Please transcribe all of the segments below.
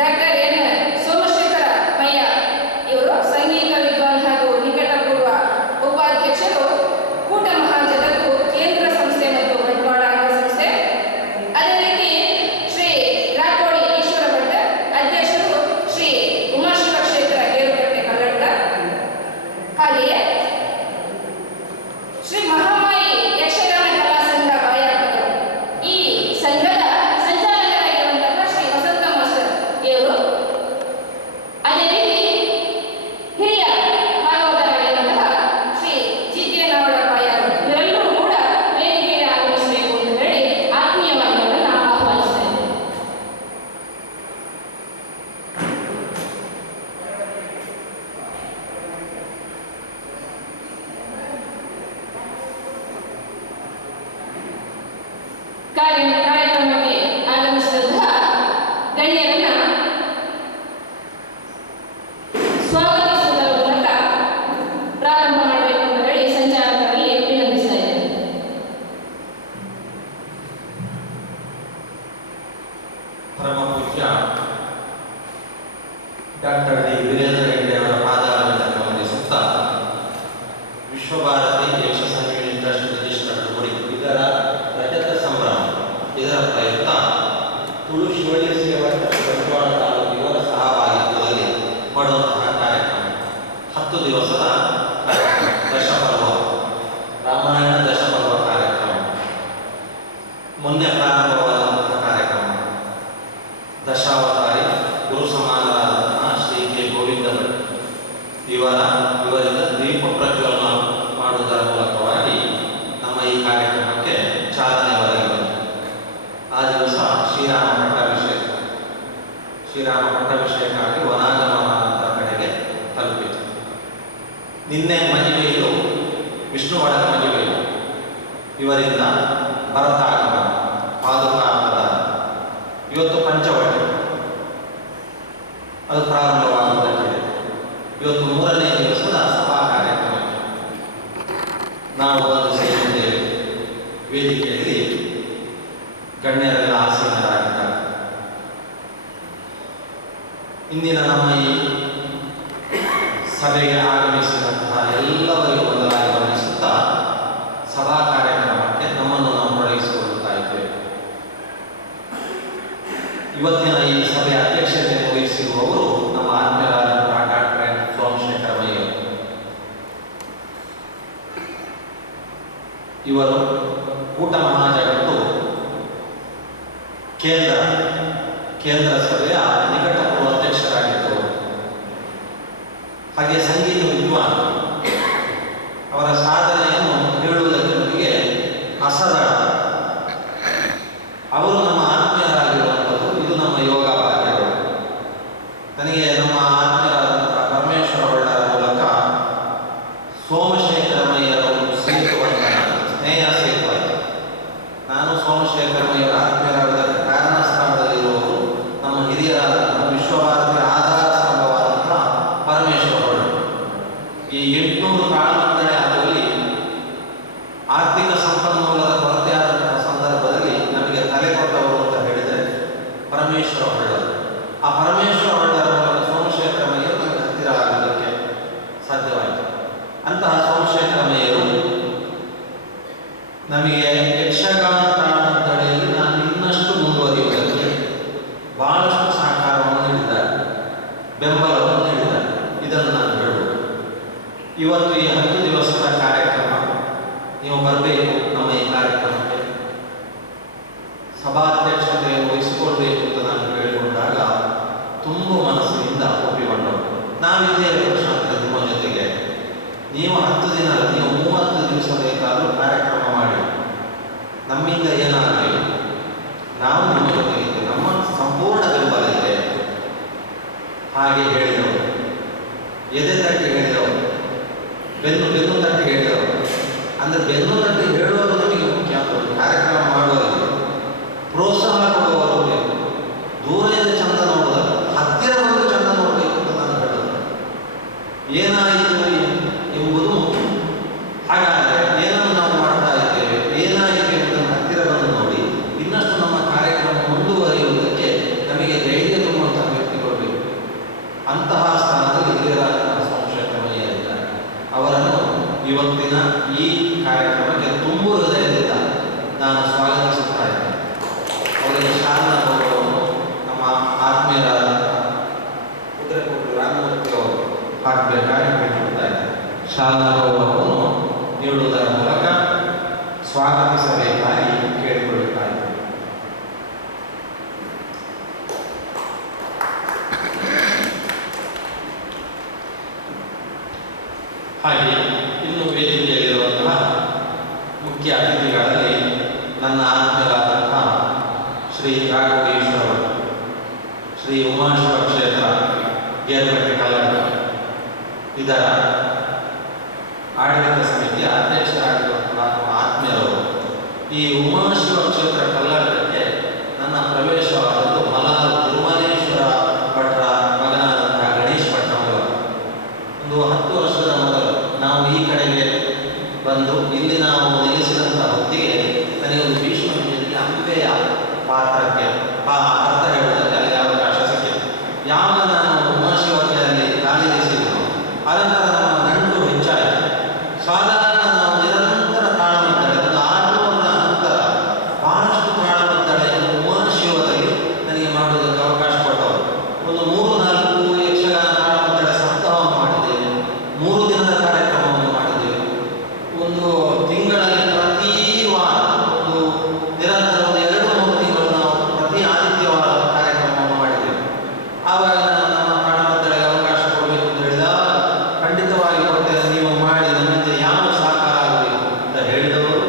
Doctor N Somashekhara Mayya ಇವರು ಸಂಗೀತ ವಿದ್ವಾನ್ ಹಾಗೂ ನಿಕಟಪೂರ್ವ ಉಪಾಧ್ಯಕ್ಷರು, ಕೂಟ ಮಹಾಜಗತ್ತು ಕೇಂದ್ರ ಸಂಸ್ಥೆ ಮತ್ತು ಬಂಟ್ವಾಳ ಅಂಗಸಂಸ್ಥೆ. ಅದೇ ರೀತಿ ಶ್ರೀ ರಾಕೋಡಿ ಈಶ್ವರ ಭಟ್ ಅಧ್ಯಕ್ಷರು, ಶ್ರೀ ಉಮಾಶಿವ ಕ್ಷೇತ್ರ ಗೇರುಕಟ್ಟೆ ಕಲ್ಲಡ್ಡ. ಹಾಗೆಯೇ ಶ್ರೀ ಮಹಾಮಾಯಿ ಯಕ್ಷಗಾನ ಕಲಾ ಸಂಘ ಬಾಯಾಪುರ, ಈ ಸಂಘದ ಸಂಚಾಲಕರಾಗಿರುವಂತಹ ಶ್ರೀ ವಸಂತ ಮಾಸ್ಟರ್ ಇವರು. ಅದೇ ರೀತಿ ಹಿರಿಯ ಭಾಗವತರಾಗಿರುವಂತಹ ಶ್ರೀ ಜಿಕೆ ನಾವಡ ಬಾಯಾಪುರ, ಇವರೆಲ್ಲರೂ ಕೂಡ ವೇದಿಕೆಗೆ ಆಗಮಿಸಬೇಕು ಎಂದು ಹೇಳಿ ಆತ್ಮೀಯವಾಗಿ ಅವರನ್ನು ಆಹ್ವಾನಿಸುತ್ತೇನೆ. ಕಾರ್ಯಕ್ರಮಕ್ಕೆ ಆಗಮಿಸಿದಂತಹ ಗಣ್ಯರನ್ನ ಸ್ವಾಗತಿಸುವುದರ ಮೂಲಕ ಪ್ರಾರಂಭ ಮಾಡಬೇಕು ಅಂತ ಹೇಳಿ ಸಂಚಾಲಕರಲ್ಲಿ ವಿನಂತಿಸ್ತಾ ಇದ್ದೇನೆ. ಪರಮ ಪೂಜ್ಯ ಡಾಕ್ಟರ್ ಡಿ ವೀರೇಂದ್ರ ಹೆಗ್ಗಡೆ ಅವರ ಪಾದಾರವಿಂದಕ್ಕೆ ವಂದಿಸುತ್ತಾ, ವಿಶ್ವಭಾರತಿ ಯಕ್ಷ ಸಂಗೀತ ಟ್ರಸ್ಟ್ ರಿಜಿಸ್ಟರ್ಡ್ ಗುಡಿ ಇದರ ರಜತ ಸಂಭ್ರಮ ಇದರ ಪ್ರಯುಕ್ತ ತುಳು ಶಿವಳ್ಳಿ ಸೇವಾ ಬಂಟ್ವಾಳ ತಾಲೂಕು ಇವರ ಸಹಭಾಗಿತ್ವದಲ್ಲಿ ಮಾಡುವಂತಹ ಕಾರ್ಯಕ್ರಮ 10 ದಿವಸದ ಕಾರ್ಯಕ್ರಮ, ದಶಪರ್ವ ರಾಮಾಯಣ ದಶಪರ್ವ ಕಾರ್ಯಕ್ರಮ. ಮೊನ್ನೆ ಪ್ರಾರಂಭವಾದಂತಹ ಕಾರ್ಯಕ್ರಮ ದಶಾವತಾರಿ ಗುರು ಸಮಾನರಾದಂತಹ ಶ್ರೀ ಕೆ ಗೋವಿಂದ ಭಟ್ ಇವರಿಂದ ದೀಪ ಪ್ರಜ್ವಲನ ಮಾಡುವುದರ ಮೂಲಕವಾಗಿ ನಮ್ಮ ಈ ಕಾರ್ಯಕ್ರಮಕ್ಕೆ ಚಾಲನೆ ಒದಗಿತು. ಆ ದಿವಸ ಶ್ರೀರಾಮ ಪಟ್ಟಾಭಿಷೇಕಕ್ಕಾಗಿ ವನಾಗಮನ ಅಂತ ಕಡೆಗೆ ತಲುಪಿತು. ನಿನ್ನೆ ಮಜಿವೆಯು ವಿಷ್ಣು ಒಡಕ ಮಜಿವೆಯು ಇವರಿಂದ ಭರತಾಗಮನ, ಪಾದುಕಾ ಪ್ರದಾನ. ಇವತ್ತು ಪಂಚವಟಿ ಅದು ಪ್ರಾರಂಭವಾಗುವುದಕ್ಕಿದೆ. ಇವತ್ತು 3ನೇ ದಿವಸದ ಸಭಾ ಕಾರ್ಯಕ್ರಮಕ್ಕೆ ನಾವು ಬಂದು ಸೇರಿದ್ದೇವೆ. ವೇದಿಕೆಯಲ್ಲಿ ಗಣ್ಯರೆಲ್ಲ ಆಸೀನರಾಗಿದ್ದಾರೆ. ಇಂದಿನ ನಮ್ಮ ಈ ಸಭೆಗೆ ಆಗಮಿಸಿದಂತಹ ಎಲ್ಲವರಿಗೂ ಮೊದಲಾಗಿ ವಂದಿಸುತ್ತಾ ಸಭಾ ಕಾರ್ಯಕ್ರಮಕ್ಕೆ ನಮ್ಮನ್ನು ನಾವು ತೊಡಗಿಸಿಕೊಳ್ಳುತ್ತಾ ಇದ್ದೇವೆ. ಇವತ್ತಿನ ಈ ಸಭೆಯ ಅಧ್ಯಕ್ಷತೆಯನ್ನು ವಹಿಸಿರುವವರು ನಮ್ಮ ಆತ್ಮೀಯರಾದಂತಹ ಡಾಕ್ಟರ್ ಎನ್ ಸೋಮಶೇಖರ ಮಯ್ಯ. ಇವರು ಕೂಟ ಮಹಾಜಗತ್ತು ಕೇಂದ್ರ ಸಭೆಯ ನಿಕಟಪೂರ್ವ ಅಧ್ಯಕ್ಷರಾಗಿದ್ದವರು. ಹಾಗೆ ಸಂಗೀತ ವಿದ್ವಾನ್. ಅವರ ಸಾಧನೆಯನ್ನು ಹೇಳುವುದಕ್ಕೆ ನಮಗೆ ಅಸದಳ. ಅವರು ನಮ್ಮ ಆತ್ಮೀಯರಾಗಿರುವಂಥದ್ದು. ಇದು ನಮ್ಮ ಯೋಗ ಭಾಗ್ಯಗಳು. ನನಗೆ ನಮ್ಮ ಆತ್ಮೀಯರಾದಂತಹ ಪರಮೇಶ್ವರ ಒಳ್ಳರ ಮೂಲಕ ಸೋಮಶೇಖರ ಮಯ್ಯರ ಒಂದು ಸೇತುವನ್ನು ಸ್ನೇಹ ಸೇತುವಾಯಿತು. ನಾನು ಸೋಮಶೇಖರ ಮಯ್ಯರ ಆತ್ಮೀಯರಾಗುವುದಕ್ಕೆ ಕಾರಣ ಸ್ಥಾನದಲ್ಲಿರುವವರು ನಮ್ಮ ಹಿರಿಯರಾದಂತಹ ವಿಶ್ವಭಾರತಿ ಆಧಾರ ಸ್ತಂಭವಾದಂತಹ ಪರಮೇಶ್ವರ ಒಳ್ಳ. ಈ 800 ತಾಳಮದ್ದಳೆ ಆದಲ್ಲಿ ಆರ್ಥಿಕ ಸಂಪನ್ಮೂಲದ ಕೊರತೆಯಾದಂತಹ ಸಂದರ್ಭದಲ್ಲಿ ನಮಗೆ ತಲೆ ಕೊಟ್ಟವರು ಅಂತ ಹೇಳಿದರೆ ಪರಮೇಶ್ವರ ಹೊಳ್ಳ. ಆ ಪರಮೇಶ್ವರ ಹೊಳ್ಳರ ಮೂಲಕ ಸೋಮಶೇಖರ ಮಯ್ಯರು ನಮಗೆ ಹತ್ತಿರ ಆಗುವುದಕ್ಕೆ ಸಾಧ್ಯವಾಯಿತು. ಅಂತಹ ಸೋಮಶೇಖರ ಮಯ್ಯರು ನಮಗೆ ಯಕ್ಷಗಾನ ತಾಳಮದ್ದಳೆಯಲ್ಲಿ ನಾನು ಇನ್ನಷ್ಟು ಮುಂದುವರಿಯುವುದಕ್ಕೆ ಬಹಳಷ್ಟು ಸಹಕಾರವನ್ನು ನೀಡಿದ್ದಾರೆ, ಬೆಂಬಲವನ್ನು ನೀಡಿದ್ದಾರೆ. ಇದನ್ನು ನಾನು ಹೇಳುವುದು. ಇವತ್ತು ಈ 10 ದಿವಸದ ಕಾರ್ಯಕ್ರಮ ನೀವು ಬರಬೇಕು. ನಮ್ಮ ಈ ಕಾರ್ಯಕ್ರಮಕ್ಕೆ ಸಭಾಧ್ಯಕ್ಷತೆಯನ್ನು ವಹಿಸಿಕೊಳ್ಬೇಕು ಅಂತ ನಾನು ಹೇಳಿಕೊಂಡಾಗ ತುಂಬ ಮನಸ್ಸಿನಿಂದ ಒಪ್ಪಿಕೊಂಡರು. ನಾವಿದ್ದೇವೆ ಪ್ರಶಾಂತ ನಿಮ್ಮ ಜೊತೆಗೆ. ನೀವು 10 ದಿನ, ನೀವು 30 ದಿವಸ ಬೇಕಾದರೂ ಕಾರ್ಯಕ್ರಮ ಮಾಡಿ, ನಮ್ಮಿಂದ ಏನಾಗಲಿ ನಾವು ನಿಮ್ಮ ಜೊತೆಗಿದ್ದೇವೆ, ನಮ್ಮ ಸಂಪೂರ್ಣ ಬೆಂಬಲ ಇದೆ. ಹಾಗೆ ಹೇಳಿದವರು, ಎದೆ ತಟ್ಟಿ ಹೇಳಿದವರು, ಬೆನ್ನು ತಟ್ಟಿ ಹೇಳಿದವರು. ಅಂದರೆ ಬೆನ್ನು ತಟ್ಟಿ ಹೇಳುವರು ನಮಗೆ ಮುಖ್ಯ. ಕಾರ್ಯಕ್ರಮ ಮಾಡುವವರಿಗೆ ಪ್ರೋತ್ಸಾಹ ಕೊಡುವವರು ಬೇಕು. ದೂರದಿಂದ ಚಂದ ನೋಡುವುದಲ್ಲ, ಹತ್ತಿರ ಬಂದು ಚಂದ ನೋಡಬೇಕು ಅಂತ ನಾನು ಹೇಳೋದು. ಏನಾಯಿತು ಎಂಬುದು ಮುಖ್ಯ. ಹಾಗಾದರೆ ಏನನ್ನು ನಾವು ಮಾಡ್ತಾ ಇದ್ದೇವೆ, ಏನಾಯಿತು ಎಂಬುದನ್ನು ಹತ್ತಿರ ಬಂದು ನೋಡಿ ಇನ್ನಷ್ಟು ನಮ್ಮ ಕಾರ್ಯಕ್ರಮ ಮುಂದುವರಿಯುವುದಕ್ಕೆ ನಮಗೆ ಧೈರ್ಯ ತುಂಬುವಂತಹ ವ್ಯಕ್ತಿ ಈ ಕಾರ್ಯಕ್ರಮಕ್ಕೆ ತುಂಬು ಹೃದಯದಿಂದ ನಾನು ಸ್ವಾಗತಿಸುತ್ತಾ ಇದ್ದೇನೆ. ಅವರಿಗೆ ಶಾಲಾ ಗೌರವವನ್ನು ನಮ್ಮ ಆತ್ಮೀಯರಾದಂತಹ ಕುದುರೆಕೋಟೆ ರಾಮಮೂರ್ತಿ ಅವರು ಹಾಕಬೇಕಾಗಿ ಕೇಳಿಕೊಳ್ತಾ ಇದ್ದಾರೆ. ಶಾಲಾ ಗೌರವವನ್ನು ನೀಡುವುದರ ಮೂಲಕ ಸ್ವಾಗತಿಸಬೇಕಾಗಿ ಕೇಳಿಕೊಳ್ಳುತ್ತಾ ಇದ್ದೇನೆ. ಹಾಗೆ ಇನ್ನು ವೇದಿಕೆಯಲ್ಲಿರುವಂತಹ ಮುಖ್ಯ ಅತಿಥಿಗಳಲ್ಲಿ ನನ್ನ ಆತ್ಮೀಯರಾದಂತಹ ಶ್ರೀ ರಾಘವೇಶ್ವರ, ಶ್ರೀ ಉಮಾಶ್ವ ಕ್ಷೇತ್ರ ಗೇರ್ಕಟ್ಟೆ ಕಲ್ಲಡ ಇದರ ಆಡಳಿತ ಸಮಿತಿಯ ಅಧ್ಯಕ್ಷರಾಗಿರುವಂತಹ ಆತ್ಮೀಯರವರು. ಈ ಉಮಾಶಿವ ಕ್ಷೇತ್ರ ಕಲ್ಲಡಕ್ಕೆ ನನ್ನ ಪ್ರವೇಶವಾದದ್ದು ಮಲಾರು ತಿರುಮಲೇಶ್ವರ ಭಟ್ರ ಮಗನಾದಂತಹ ಗಣೇಶ್ ಭಟ್ ಅವರು. ಒಂದು 10 ವರ್ಷದ ಮೊದಲು ನಾವು ಈ ಕಡೆಗೆ ಬಂದು ಇಲ್ಲಿ ನಾವು ನೆಲೆಸಿದಂತಹ ಹೊತ್ತಿಗೆ ನನಗೊಂದು ಭೀಷ್ಮದಲ್ಲಿ ಅಂಬೆಯ ಪಾತ್ರಕ್ಕೆ ಅರ್ಥ ಹೇಳುವುದಕ್ಕೆ ಅಲ್ಲಿ ಅವಕಾಶ ಸಿಕ್ಕಿತು. ಯಾವಾಗ ನಾನು ಉಮಾಶಿವದಲ್ಲಿ ಕಾಲಿರಿಸಿದೆನು ಅನಂತರ ನಮ್ಮ ನಂಟು ಹೆಚ್ಚಾಯಿತು. ಸಾಧಾರಣ ನಾವು ನಿರಂತರ ತಾಳಮದ್ದಳೆ, ಒಂದು 600ರ ನಂತರ ಬಹಳಷ್ಟು ತಾಳಮದ್ದಳೆ ಉಮಾಶಿವದಲ್ಲಿ ನನಗೆ ಮಾಡುವುದಕ್ಕೆ ಅವಕಾಶ ಕೊಟ್ಟವರು. ಒಂದು 3-4 ಯಕ್ಷಗಾನ ತಾಳಮದ್ದಳೆ ಸಪ್ತಾಹವನ್ನು ಮಾಡಿದ್ದೇವೆ. 3 ದಿನದ ಕಾರ್ಯಕ್ರಮವನ್ನು ಮಾಡಿದ್ದೇವೆ. ಒಂದು ತಿಂಗಳಲ್ಲಿ ಪ್ರತಿ ವಾರ ಒಂದು ನಿರಂತರ ಒಂದು 2-3 ತಿಂಗಳು ನಾವು ಪ್ರತಿ ಆದಿತ್ಯವಾರ ಕಾರ್ಯಕ್ರಮವನ್ನು ಮಾಡಿದ್ದೇವೆ. ಆವಾಗ ನಮ್ಮ ತಾಳಮದ್ದಳೆಗೆ ಅವಕಾಶ ಕೊಡಬೇಕು ಅಂತ ಹೇಳಿದಾಗ ಖಂಡಿತವಾಗಿ ಕೊಟ್ಟರೆ ನೀವು ಮಾಡಿ ನಮ್ಮಿಂದ ಯಾವ ಸಹಕಾರ ಆಗಬೇಕು ಅಂತ ಹೇಳಿದವರು,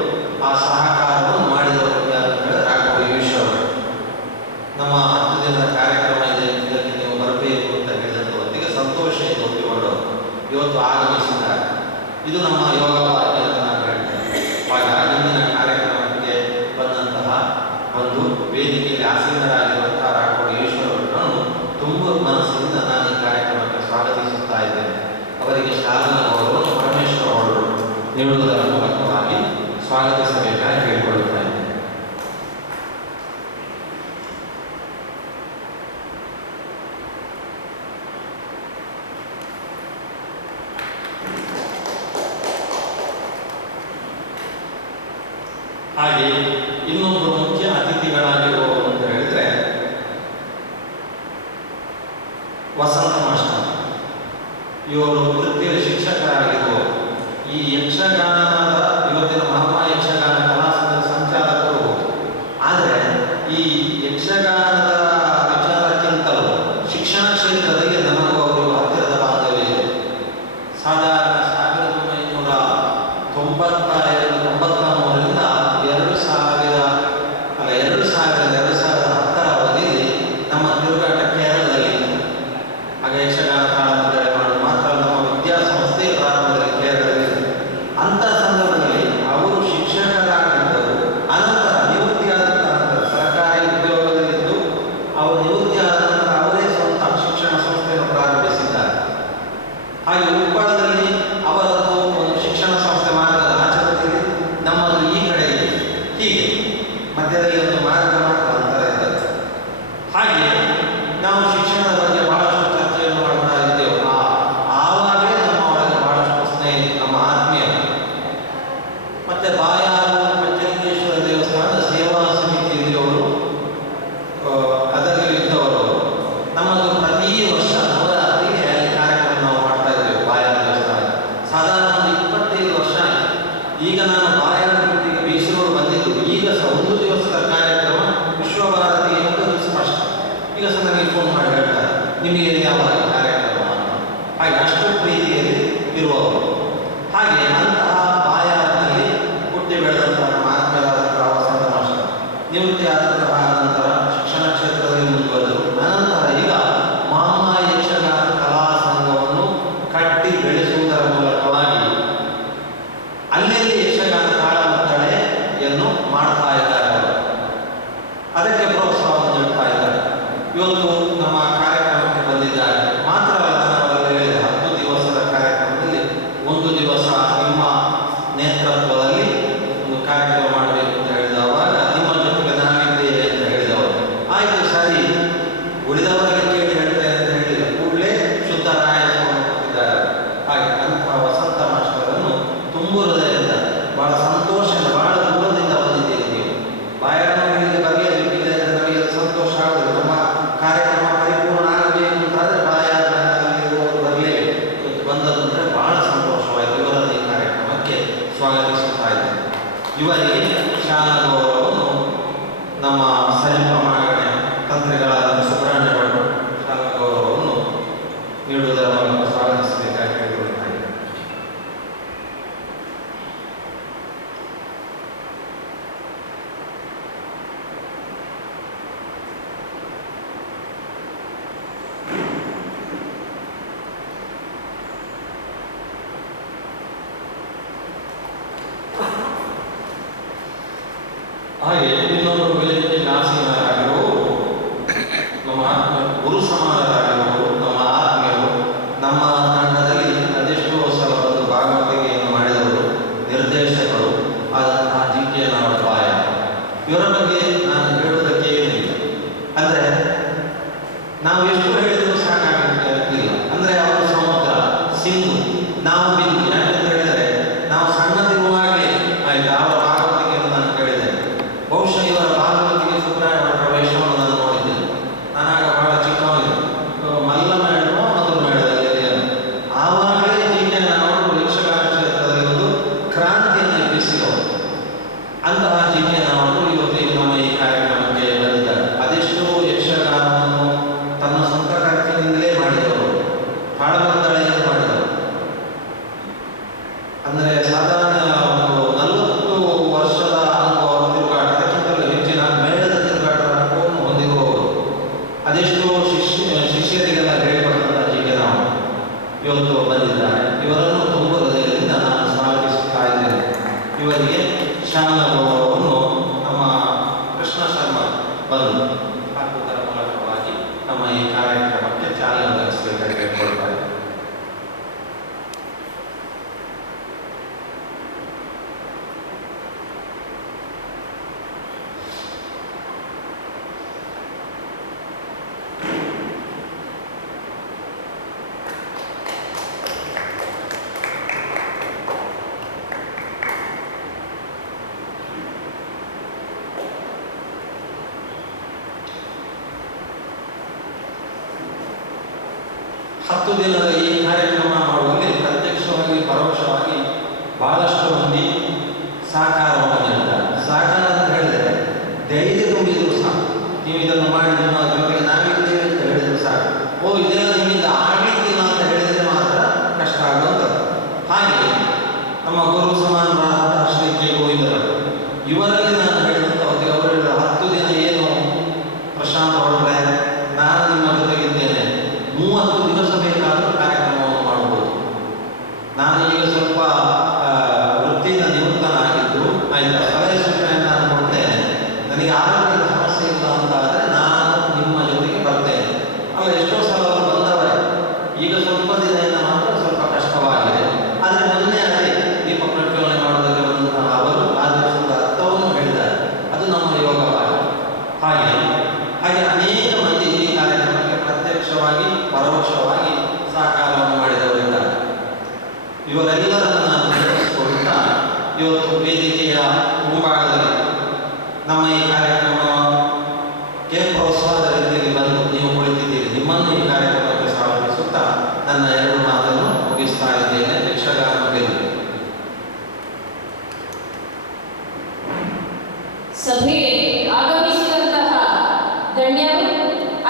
ಆ ಸಹಕಾರವನ್ನು ಮಾಡಿದವರು ಯಾರು ಹೇಳಿದ್ರೆ ರಾಘವೇಶ್ವರ. ನಮ್ಮ 10 ದಿನದ ಕಾರ್ಯಕ್ರಮ ಇದೆ, ಇದಕ್ಕೆ ನೀವು ಬರಬೇಕು ಅಂತ ಹೇಳಿದಂಥ ಹೊತ್ತಿಗೆ ಸಂತೋಷದಿಂದ ಒಪ್ಪಿಕೊಂಡವರು ಇವತ್ತು ಆಗಮಿಸಿದ್ದಾರೆ. ಇದು ನಮ್ಮ ಯೋಗವಾಕ್ಯ ಅಂತ ನಾನು ಹೇಳ್ತೇನೆ. ಹಾಗಾಗಿ ಇಂದಿನ ಕಾರ್ಯಕ್ರಮಕ್ಕೆ ಬಂದಂತಹ ಒಂದು ವೇದಿಕೆಯಲ್ಲಿ ಆಸೀನರಾಗಿರುವಂತಹ ರಾಘವೇಶ್ವರರನ್ನು ತುಂಬ ಮನಸ್ಸಿನಿಂದ ನಾನು ಈ ಕಾರ್ಯಕ್ರಮಕ್ಕೆ ಸ್ವಾಗತಿಸುತ್ತಾ ಇದ್ದೇನೆ. ಅವರಿಗೆ ಶಾಲಾ ಗೌರವವನ್ನು ಪರಮೇಶ್ವರ ಅವರು ನೀಡುವುದರ ಮೂಲಕವಾಗಿ ಸ್ವಾಗತಿಸಬೇಕಾಗಿ ಹೇಳಿಕೊಳ್ಳುತ್ತಾ ಇದ್ದೇನೆ. ಹಾಗೆ ಇನ್ನೊಬ್ಬರು ಮುಖ್ಯ ಅತಿಥಿಗಳಾಗಿರುವವರು ಅಂತ ಹೇಳಿದ್ರೆ ವಸಂತ ಮಾಸ್ಟರ್. ಇವರು ವೃತ್ತಿಯ ಶಿಕ್ಷಕರಾಗಿರುವವರು. ಈ ಯಕ್ಷಗಾನದ ಇವತ್ತಿನ ಮಹಾ ಯಕ್ಷಗಾನ ಕಲಾಸಂಘದ ಸಂಚಾಲಕರು. ಆದರೆ ಈ ಯಕ್ಷಗಾನದ ವಿಚಾರಕ್ಕಿಂತಲೂ ಶಿಕ್ಷಣ ಕ್ಷೇತ್ರದಲ್ಲಿ ನಮಗೂ ಅವರು ಹತ್ತಿರದ ಬಾಂಧವ್ಯ ಇದೆ. ಸಾಧಾರಣ 1992-93ರಿಂದ 2010ರ ಅವಧಿಯಲ್ಲಿ ನಮ್ಮ ತಿರುಗಾಟ ಕೇರಳದಲ್ಲಿ ಆಗ ಯಕ್ಷಗಾನ ತಾಳಮದ್ದಳೆ ಮಾಡೋದು ಮಾತ್ರ ನಮ್ಮ ವಿದ್ಯಾಸಂಸ್ಥೆ ಪ್ರಾರಂಭದಲ್ಲಿ ಕೇರಳದಲ್ಲಿ. ಅಂಥ ಸಂದರ್ಭದಲ್ಲಿ ಅವರು ಶಿಕ್ಷಕರಾಗಿದ್ದರು. ಅನಂತರ ನಿವೃತ್ತಿಯಾದ ನಂತರ ಸರ್ಕಾರಿ ಉದ್ಯೋಗದಲ್ಲಿದ್ದು ಅವರು ನಿವೃತ್ತಿಯಾದ ನಂತರ ಅವರೇ ಸ್ವಂತ ಶಿಕ್ಷಣ ಸಂಸ್ಥೆಯನ್ನು ಪ್ರಾರಂಭಿಸಿದ್ದಾರೆ. ಹಾಗೆ ಉಪ್ಪಳದಲ್ಲಿ ಅವರದ್ದು ಒಂದು ಶಿಕ್ಷಣ ಸಂಸ್ಥೆ ಮಾರ್ಗದ ಆಚರಣೆಯಲ್ಲಿ, ನಮ್ಮದು ಈ ಕಡೆ ಇದೆ. ಹೀಗೆ ಮಧ್ಯದಲ್ಲಿ ಒಂದು ಮಾರ್ಗ ಮಾತ್ರ ಅಂತರ ಇದ್ದಾರೆ. ಹಾಗೆ ನಾವು ಶಿಕ್ಷಣದ ಬಗ್ಗೆ ಬಹಳಷ್ಟು ಚರ್ಚೆಯನ್ನು ಮಾಡ್ತಾ ಇದ್ದೇವೆ. ಆವಾಗಲೇ ನಮ್ಮ ಒಳಗೆ ಬಹಳಷ್ಟು ಸ್ನೇಹ, ನಮ್ಮ ಆತ್ಮೀಯ ಮತ್ತೆ ಬಾಯಾರು ಪಂಚಲಿಂಗೇಶ್ವರ ದೇವಸ್ಥಾನದ ಸೇವಾ ಸಮಿತಿಯಲ್ಲಿ ಅವರು ಅದರಲ್ಲಿ ಇದ್ದವರು. ನಮ್ಮದು ಪ್ರತಿ ವರ್ಷ ನವರಾತ್ರಿಗೆ ಅಲ್ಲಿ ಕಾರ್ಯಕ್ರಮ ನಾವು ಮಾಡ್ತಾ ಇದ್ದೇವೆ ಬಾಯಾರು ದೇವಸ್ಥಾನ. ಸಾಧಾರಣ ಒಂದು 25 ವರ್ಷ ಆಯಿತು. ಈಗ ನಾನು ಬಾಯಾರು ಬಿಟ್ಟಿಗೆ ಬೀಸರವರು ಬಂದಿದ್ದು. ಈಗ ಸಹ 1 ದಿವಸದ ಕಾರ್ಯಕ್ರಮ ವಿಶ್ವಭಾರತಿಗೆ 1 ದಿವಸ ಸ್ಪಷ್ಟ. ಈಗ ಸಹ ನನಗೆ ಫೋನ್ ಮಾಡಿ ಹೇಳ್ತಾರೆ, ನಿಮಗೆ ಯಾವಾಗ ಕಾರ್ಯಕ್ರಮ ಅಂತ. ಹಾಗೆ ಅಷ್ಟು ಪ್ರೀತಿಯಲ್ಲಿ ಇರುವವರು. ಹಾಗೆ ಅಂತಹ ಬಾಯಾರಿನಲ್ಲಿ ಹುಟ್ಟಿ ಬೆಳೆದಂತಹ ನಮ್ಮ ಆತ್ಮೀಯರಾದಂತಹ ವಸಂತ ಮಾಸ್ಟರ್ ನಿವೃತ್ತಿ ಆದಂತಹ ನಂತರ ಶಿಕ್ಷಣ ಕ್ಷೇತ್ರದಲ್ಲಿ ಮುಂದುವರೆದರು. ಅನಂತರ ಈಗ ಮಹಾ ಯಕ್ಷಗಾನ ಕಲಾ ಸಂಘವನ್ನು ಕಟ್ಟಿ ಬೆಳೆಸುವುದರ ಮೂಲಕವಾಗಿ ಅಲ್ಲಲ್ಲಿ ಯಕ್ಷಗಾನ ತಾಳಮದ್ದಳೆಯನ್ನು ಮಾಡ್ತಾ ಇದ್ದಾರೆ. ಅದಕ್ಕೆ ಪ್ರೋತ್ಸಾಹವನ್ನು ನೀಡ್ತಾ ಇದ್ದಾರೆ. ಇವತ್ತು ನಮ್ಮ ಕಾರ್ಯಕ್ರಮಕ್ಕೆ ಬಂದಿದ್ದಾರೆ. ಮಾತ್ರವಲ್ಲ, ನಾನು ಅವರಲ್ಲಿ ಹೇಳಿದ 10 ದಿವಸದ ಕಾರ್ಯಕ್ರಮದಲ್ಲಿ ಹಾಗೆ ಇನ್ನೊಂದು ವೇದಿಕೆ ನಾಸೀನರಾಗಿರುವವರು ನಮ್ಮ ಗುರು ಸಮಾನರಾಗಿರುವವರು ನಮ್ಮ ಆತ್ಮೀಯರು, ನಮ್ಮ ತಂಡದಲ್ಲಿ ಅದೆಷ್ಟೋ ಸಲ ಬಂದು ಭಾಗವತಿಕೆಯನ್ನು ಮಾಡಿದವರು, ನಿರ್ದೇಶಕರು ಆದಂತಹ ಜಿಕೆ ನಾವಡಪಾಯ. ಇವರ ಬಗ್ಗೆ ನಾನು ಹೇಳುವುದಕ್ಕೆ ಏನಿಲ್ಲ. ಅಂದರೆ ನಾವು ಎಷ್ಟು ಹೇಳಿದರೂ ಸಾಕಾಗಿಲ್ಲ. ಅಂದರೆ ಅವರು ಸಮುದ್ರ, ಸಿಂಧು, ನಾವು ಬಿಂದು. ಯಾಕಂತ ಹೇಳಿದರೆ ನಾವು ಸಣ್ಣದಿರುವಾಗಲೇ ಆಯ್ತು ಅವರ ಭಾಗವತಿಕೆಯನ್ನು ನಾನು ಕೇಳಿದ್ದೇನೆ. ಬಹುಶಃ ಇವರ ಭಾಗವತಿಗೆ ಸುಬ್ರಾಯ ಭಟ್ರ ವೇಷವನ್ನು ನಾನು ನೋಡಿದ್ದೇನೆ. ನಾನಾಗ ಬಹಳ ಚಿಕ್ಕವನಿದ್ದೆ, ಮಲ್ಲಮ್ಮ ಹೇಳುವ ಮಧುರ ಮೇಳದಲ್ಲಿ. ಆವಾಗಲೇ ಜಿಕೆ ನಾವು ಯಕ್ಷಗಾನ ಕ್ಷೇತ್ರದಲ್ಲಿ ಒಂದು ಕ್ರಾಂತಿಯನ್ನು ಎಬ್ಬಿಸಿದವರು. ಅಂತಹ ಜಿಕೆ ನಾವು ಇವತ್ತು ನಮ್ಮ ಈ ಕಾರ್ಯಕ್ರಮಕ್ಕೆ ಬಂದಿದ್ದಾರೆ. ಅದೆಷ್ಟೋ ಯಕ್ಷಗಾನವನ್ನು ತನ್ನ ಸ್ವಂತ ಖರ್ಚಿನಿಂದಲೇ ಮಾಡಿದವರು, ತಾಳಮದ್ದಳೆಯನ್ನು ಮಾಡಿದವರು. ಅಂದರೆ ಸಾಧಾರಣ ಒಂದು 40 ವರ್ಷದ ಅನುಭವ ತಿರುಗಾಟ, ಅದಕ್ಕಿಂತಲೂ ಹೆಚ್ಚಿನ ಮೇಳದ ತಿರುಗಾಟದ ಅನುಭವವನ್ನು ಹೊಂದಿರುವವರು. ಅದೆಷ್ಟೋ ಶಿಷ್ಯರಿಗೆಲ್ಲ ಹೇಳಿಕೊಟ್ಟಂತಹ ಜಿಕೆ ನಾವು ಇವತ್ತು ಬಂದಿದ್ದಾರೆ. ಇವರನ್ನು ತುಂಬ ಹೃದಯದಿಂದ ನಾನು ಸ್ವಾಗತಿಸುತ್ತಾ ಇದ್ದೇನೆ. ಇವರಿಗೆ ಶಾಲಾ ಗೌರವವನ್ನು ನಮ್ಮ ಕೃಷ್ಣ ಶರ್ಮಾ ಬಂದು ಹಾಕುವುದರ ಮೂಲಕವಾಗಿ ನಮ್ಮ ಈ ಕಾರ್ಯಕ್ರಮಕ್ಕೆ ಚಾಲನೆ ಒದಗಿಸಬೇಕಾಗಿ ಕೇಳಿಕೊಳ್ತಾರೆ. ಹತ್ತು ದಿನದ ಈ ಕಾರ್ಯಕ್ರಮ ಮಾಡುವಲ್ಲಿ ಪ್ರತ್ಯಕ್ಷವಾಗಿ ಪರೋಕ್ಷವಾಗಿ ಬಹಳಷ್ಟು ಮಂದಿ ಸಹಕಾರವನ್ನು ನೀಡಿದ್ದಾರೆ. ಸಹಕಾರ ಅಂತ ಹೇಳಿದರೆ ಧೈರ್ಯ ತುಂಬಿದ್ರು ಸಾಕು. ನೀವು ಇದನ್ನು ಮಾಡಿ ನಿಮ್ಮ ಜೊತೆಗೆ ನಾವಿದ್ದೇವೆ ಅಂತ ಹೇಳಿದ್ರು ಸಾಕು. ಇದೆಲ್ಲ ನಿಮ್ಮಿಂದ ಆಗಲಿಕ್ಕಿಲ್ಲ ಅಂತ ಹೇಳಿದರೆ ಮಾತ್ರ ಕಷ್ಟ ಆಗುವಂಥದ್ದು. ಹಾಗೆ ನಮ್ಮ ಗುರು ಸಮಾನರಾದಂತಹ ಶ್ರೀ ಕೆ ಗೋವಿಂದರಾಜರು ಇವರಲ್ಲಿ ನಾನು ಹೇಳಿದಂಥ ಅವರು ಹೇಳಿದ 10 ದಿನ ಏನು ಪ್ರಶಾಂತ್ ಹೊರಟ್ರೆ ನಾನು ನಿಮ್ಮ ಜೊತೆಗಿದ್ದೇನೆ, 30 ದಿವಸ ಬೇಕಾದರೂ ಕಾರ್ಯಕ್ರಮವನ್ನು ಮಾಡಬಹುದು. ನಾನು ಈಗ ಸ್ವಲ್ಪ ವೃತ್ತಿಯಿಂದ ನಿವೃತ್ತನಾಗಿದ್ದು ಆಯ್ತಾ, ಸಲಹೆ ಸೂಚನೆಯನ್ನು ನಾನು ಕೊಡ್ತೇನೆ. ನನಗೆ ಆರೋಗ್ಯದ ಸಮಸ್ಯೆ ಇಲ್ಲ ಅಂತ ಆದರೆ ನಾನು ನಿಮ್ಮ ಜೊತೆಗೆ ಬರ್ತೇನೆ. ಅಲ್ಲ, ಎಷ್ಟೋ ಸಲ ಅವರು ಬಂದವರೇ. ಈಗ ಸ್ವಲ್ಪ ದಿನದಿಂದ ಮಾತ್ರ ಸ್ವಲ್ಪ ಕಷ್ಟವಾಗಿದೆ. ಆದರೆ ಮೊನ್ನೆ ಅದೇ ದೀಪ ಪ್ರಜ್ವಲನೆ ಮಾಡೋದಕ್ಕೆ ಬಂದಂತಹ ಅವರು ಆ ದಿವಸದ ಅರ್ಥವನ್ನು ಹೇಳಿದ್ದಾರೆ. ಅದು ನಮ್ಮ ಯೋಗವಾಗಿ. ಹಾಗೆ ಅನೇಕ ಮಂದಿ ಈ ಕಾರ್ಯಕ್ರಮಕ್ಕೆ ಪ್ರತ್ಯಕ್ಷವಾಗಿ ಪರೋಕ್ಷವಾಗಿ ಸಹಕಾರವನ್ನು ಮಾಡಿದವರಿದ್ದಾರೆ. ಇವರೆಲ್ಲರನ್ನು ನಾನು ನೆನಪಿಸಿಕೊಳ್ಳುತ್ತಾ ಇವತ್ತು ವೇದಿಕೆಯ ಮುಂಭಾಗದಲ್ಲಿ ನಮ್ಮ ಈ ಕಾರ್ಯಕ್ರಮಕ್ಕೆ ಪ್ರೋತ್ಸಾಹದ ರೀತಿಯಲ್ಲಿ ಬಂದು ನೀವು ಕುಳಿತಿದ್ದೀರಿ. ನಿಮ್ಮನ್ನು ಈ ಕಾರ್ಯಕ್ರಮಕ್ಕೆ ಸ್ವಾಗತಿಸುತ್ತಾ ನನ್ನ 2 ಮಾತನ್ನು ಮುಗಿಸ್ತಾ ಇದ್ದೇನೆ. ಯಕ್ಷಗಾನ ಗೆದ್ದು ಸಭೆಗೆ ಆಗಮಿಸಿದಂತಹ ಗಣ್ಯರು,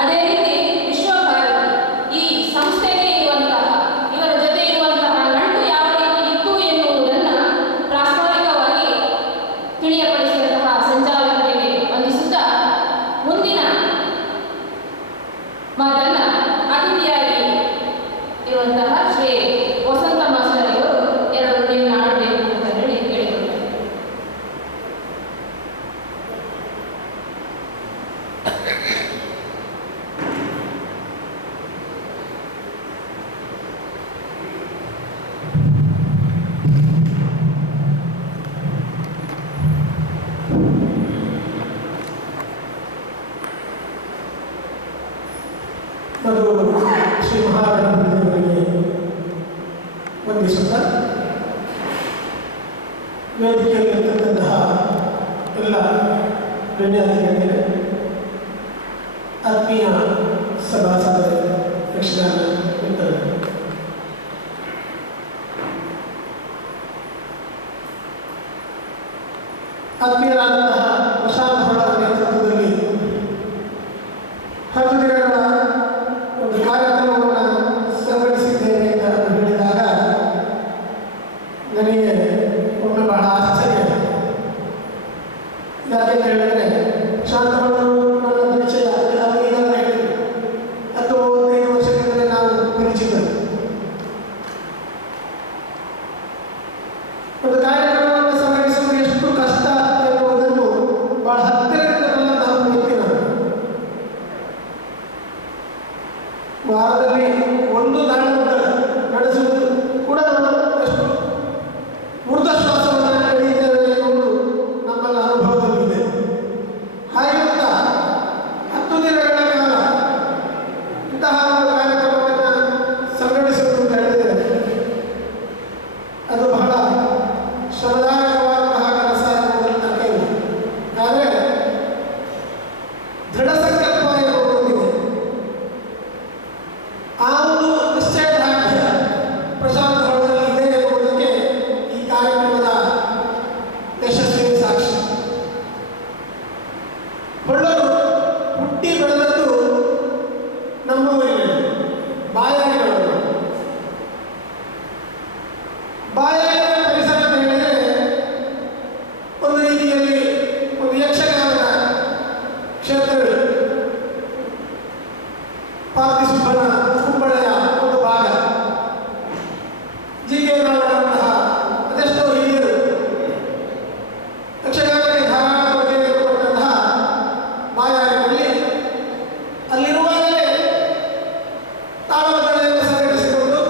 ಅದೇ ರೀತಿ ವಿಶ್ವಭಾರತಿ ಈ ಸಂಸ್ಥೆಗೆ ಇರುವಂತಹ ಇವರ ಜೊತೆ ಇರುವಂತಹ ನಂಟು ಯಾವ ರೀತಿ ಇತ್ತು ಎನ್ನುವುದನ್ನು ಪ್ರಾಸ್ತಾವಿಕವಾಗಿ ತಿಳಿಯಪಡಿಸಿದಂತಹ ಸಂಚಾಲಕರಿಗೆ ವಂದಿಸುತ್ತಾ ಮುಂದಿನ ಮಾತನ್ನ ಅತಿಥಿಯಾಗಿ ಇರುವಂತಹ ಶ್ರೀ ವಸಂತ ಮಾಸ್ಟರ್ ಇವರು 2 ನುಡಿಯನ್ನು ಆಡಬೇಕು ಅಂತ ಹೇಳಿ ಕೇಳಿಕೊಳ್ತಾರೆ. ಅದು ಶ್ರೀ ಮಹಾಗಣಪತಿಯವರಿಗೆ ವಂದಿಸುತ್ತಾ ವೇದಿಕೆಯಲ್ಲಿರ್ತಕ್ಕಂತಹ ಎಲ್ಲ ಗಣ್ಯಾತಿಗಣ್ಯರೇ, ಆತ್ಮೀಯ ಸಭಾಸದರೇ, ಯಕ್ಷಗಾನ ಮಿತ್ರರೇ, ಆತ್ಮೀಯರಾದಂತಹ ಪ್ರಶಾಂತ್ ಹೊರಡ ನೇತೃತ್ವದಲ್ಲಿ 10 ದಿನಗಳ ಒಂದು ಕಾರ್ಯಕ್ರಮವನ್ನು ಸಂಘಟಿಸಿದ್ದೇವೆ ಅಂತ ಹೇಳಿದಾಗ ನನಗೆ ಒಮ್ಮೆ ಬಹಳ ಆಶ್ಚರ್ಯ. ಯಾಕೆಂತ ಹೇಳಿದರೆ ಶಾಂತವರು ನನ್ನ ಪರಿಚಯ ಈಗಾಗಲೇ ಹೇಳಿದರು. 10-15 ವರ್ಷಗಳಿಂದ ನಾವು ವಾರದಲ್ಲಿ ಒಂದು ದಾಳಿ ನಡೆಸುವುದು ಕೂಡ ನಾವು ಎಷ್ಟು ಊರ್ಧ್ವಶ್ವಾಸವನ್ನು ಕಳೆಯುತ್ತೇವೆ ಎನ್ನುವುದು ನಮ್ಮೆಲ್ಲ ಅನುಭವದಲ್ಲಿದೆ. ಹಾಗಿರುತ್ತಾ 10 ದಿನಗಳ ಕಾಲ ಇಂತಹ ಒಂದು ಕಾರ್ಯಕ್ರಮವನ್ನು ಸಂಘಟಿಸುವುದು ಅಂತ ಹೇಳಿದರೆ ಅದು ಬಹಳ ಶ್ರಮದಾಯಕವಾದಂತಹ ಕೆಲಸ ಎನ್ನುವುದನ್ನು ತಪ್ಪೇನು. ಆದರೆ ದೃಢ ಸಂಕಲ್ಪ ಎನ್ನುವುದಿದೆ. ಆ ಒಂದು ನಿಶ್ಚಯದಾರ್ಢ್ಯ ಪ್ರಶಾಂತ ಹೊಳದಲ್ಲಿ ಇದೆ ಎನ್ನುವುದಕ್ಕೆ ಈ ಕಾರ್ಯಕ್ರಮದ ಯಶಸ್ವಿಗೆ ಸಾಕ್ಷಿ. ಹೊಳ್ಳರು ಹುಟ್ಟಿ ಬೆಳೆದದ್ದು ನಮ್ಮ ಊರಿನಲ್ಲಿ ಬಾಯಾರಿಗಳು. ಬಾಯಾರಿಗಳ ಪರಿಸರ ಅಂತ ಹೇಳಿದರೆ ಒಂದು ರೀತಿಯಲ್ಲಿ ಒಂದು ಯಕ್ಷಗಾನದ ಕ್ಷೇತ್ರಗಳು. ಪಾರ್ಥಿಸುಬ್ಬನ ಕುಂಬಳೆಯ ಒಂದು ಭಾಗ. ಜಿ.ಕೆ. ರಾಮಣ್ಣನಂತಹ ಅದೆಷ್ಟೋ ಹಿರಿಯರು ಯಕ್ಷಗಾನಕ್ಕೆ ಧಾರಾಳ ಕೊಡುಗೆಯನ್ನು ಕೊಟ್ಟಂತಹ ಬಾಯಾರಿಗಳಲ್ಲಿ ಅಲ್ಲಿರುವಾಗಲೇ ತಾಳಮದ್ದಳೆಯನ್ನು ಸಂಘಟಿಸಿಕೊಂಡು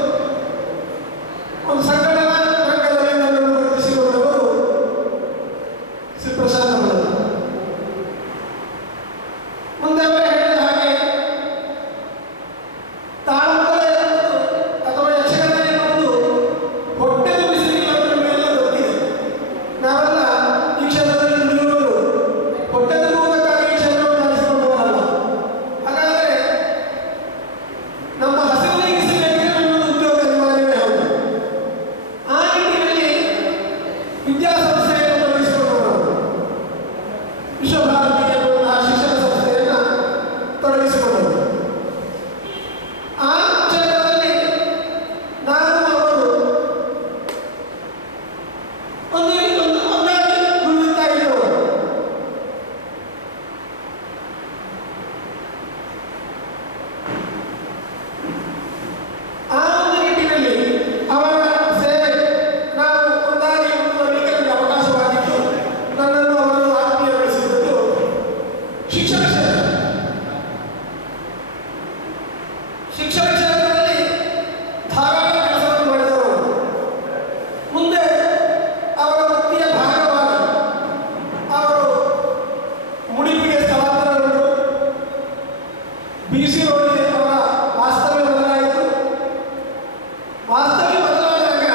ಒಂದು ಸಂಘಟನಾ ರಂಗದಲ್ಲಿ ನನ್ನನ್ನು ಗುರುತಿಸಿಕೊಂಡವರು ಶ್ರೀ ಪ್ರಶಾಂತ ಹೊಳ್ಳರು. ಮುಂದೆ ಅವರು ಹೇಳಿದ ಹಾಗೆ ತಾಳಮದ್ದಳೆ ಎನ್ನುವುದು ಅಥವಾ ಯಕ್ಷಗಾನ ಎನ್ನುವುದು ಹೊಟ್ಟೆ ತುಂಬಿಸಲಿಲ್ಲ ಅಂತ ನಮಗೆಲ್ಲ ಗೊತ್ತಿದೆ. ನಾವೆಲ್ಲ ಈ ಕ್ಷೇತ್ರದಲ್ಲಿ ದುಡಿಯುವವರು ಹೊಟ್ಟೆ ತುಂಬುವುದಕ್ಕಾಗಿ ಈ ಕ್ಷೇತ್ರವನ್ನು ಆರಿಸಿಕೊಂಡವರಲ್ಲ. ಹಾಗಾದರೆ ನಮ್ಮ ಹಸಿರು ನೀಗಿಸಬೇಕಿದ್ರೆ ನಮ್ಮದು ಉದ್ಯೋಗ ಅನಿವಾರ್ಯವೇ ಹೌದು. ಆ ನಿಟ್ಟಿನಲ್ಲಿ ವಿದ್ಯಾಸಂಸ್ಥೆಯನ್ನು ತೊಡಗಿಸಿಕೊಂಡವರು ವಿಶ್ವಭಾರತಿ ಎನ್ನುವಂತಹ ಶಿಕ್ಷಣ ಸಂಸ್ಥೆಯನ್ನು ತೊಡಗಿಸಿಕೊಂಡವರು. ಆ ಕ್ಷೇತ್ರದಲ್ಲಿ ನಾನು ಅವರು ಒಂದಾಗಿ ದುಡಿಯುತ್ತಾಗಿದ್ದವರು. ಆ ಒಂದು ನಿಟ್ಟಿನಲ್ಲಿ ಅವರ ಸೇವೆ ನಾವು ಒಂದಾಗಿ ಮುಂದುವರಿಯಲಿಕ್ಕೆ ನಮಗೆ ಅವಕಾಶವಾಗಿತ್ತು. ನನ್ನನ್ನು ಅವರನ್ನು ಆತ್ಮೀಯಗೊಳಿಸಿದ್ದು ಶಿಕ್ಷಣ ಕ್ಷೇತ್ರ. ಶಿಕ್ಷಣ ಕ್ಷೇತ್ರದಲ್ಲಿ ಧಾರಾಳ ಕೆಲಸವನ್ನು ಮಾಡಿದವರು. ಮುಂದೆ ಅವರ ವೃತ್ತಿಯ ಭಾಗವಾಗಿ ಅವರು ಮುಡಿಪಿಗೆ ಸ್ಥಳಾಂತರಗೊಂಡು BC ರೋಡ್ಗೆ ಅವರ ವಾಸ್ತವ್ಯ ಬದಲಾಯಿತು. ವಾಸ್ತವ್ಯ ಬದಲಾದಾಗ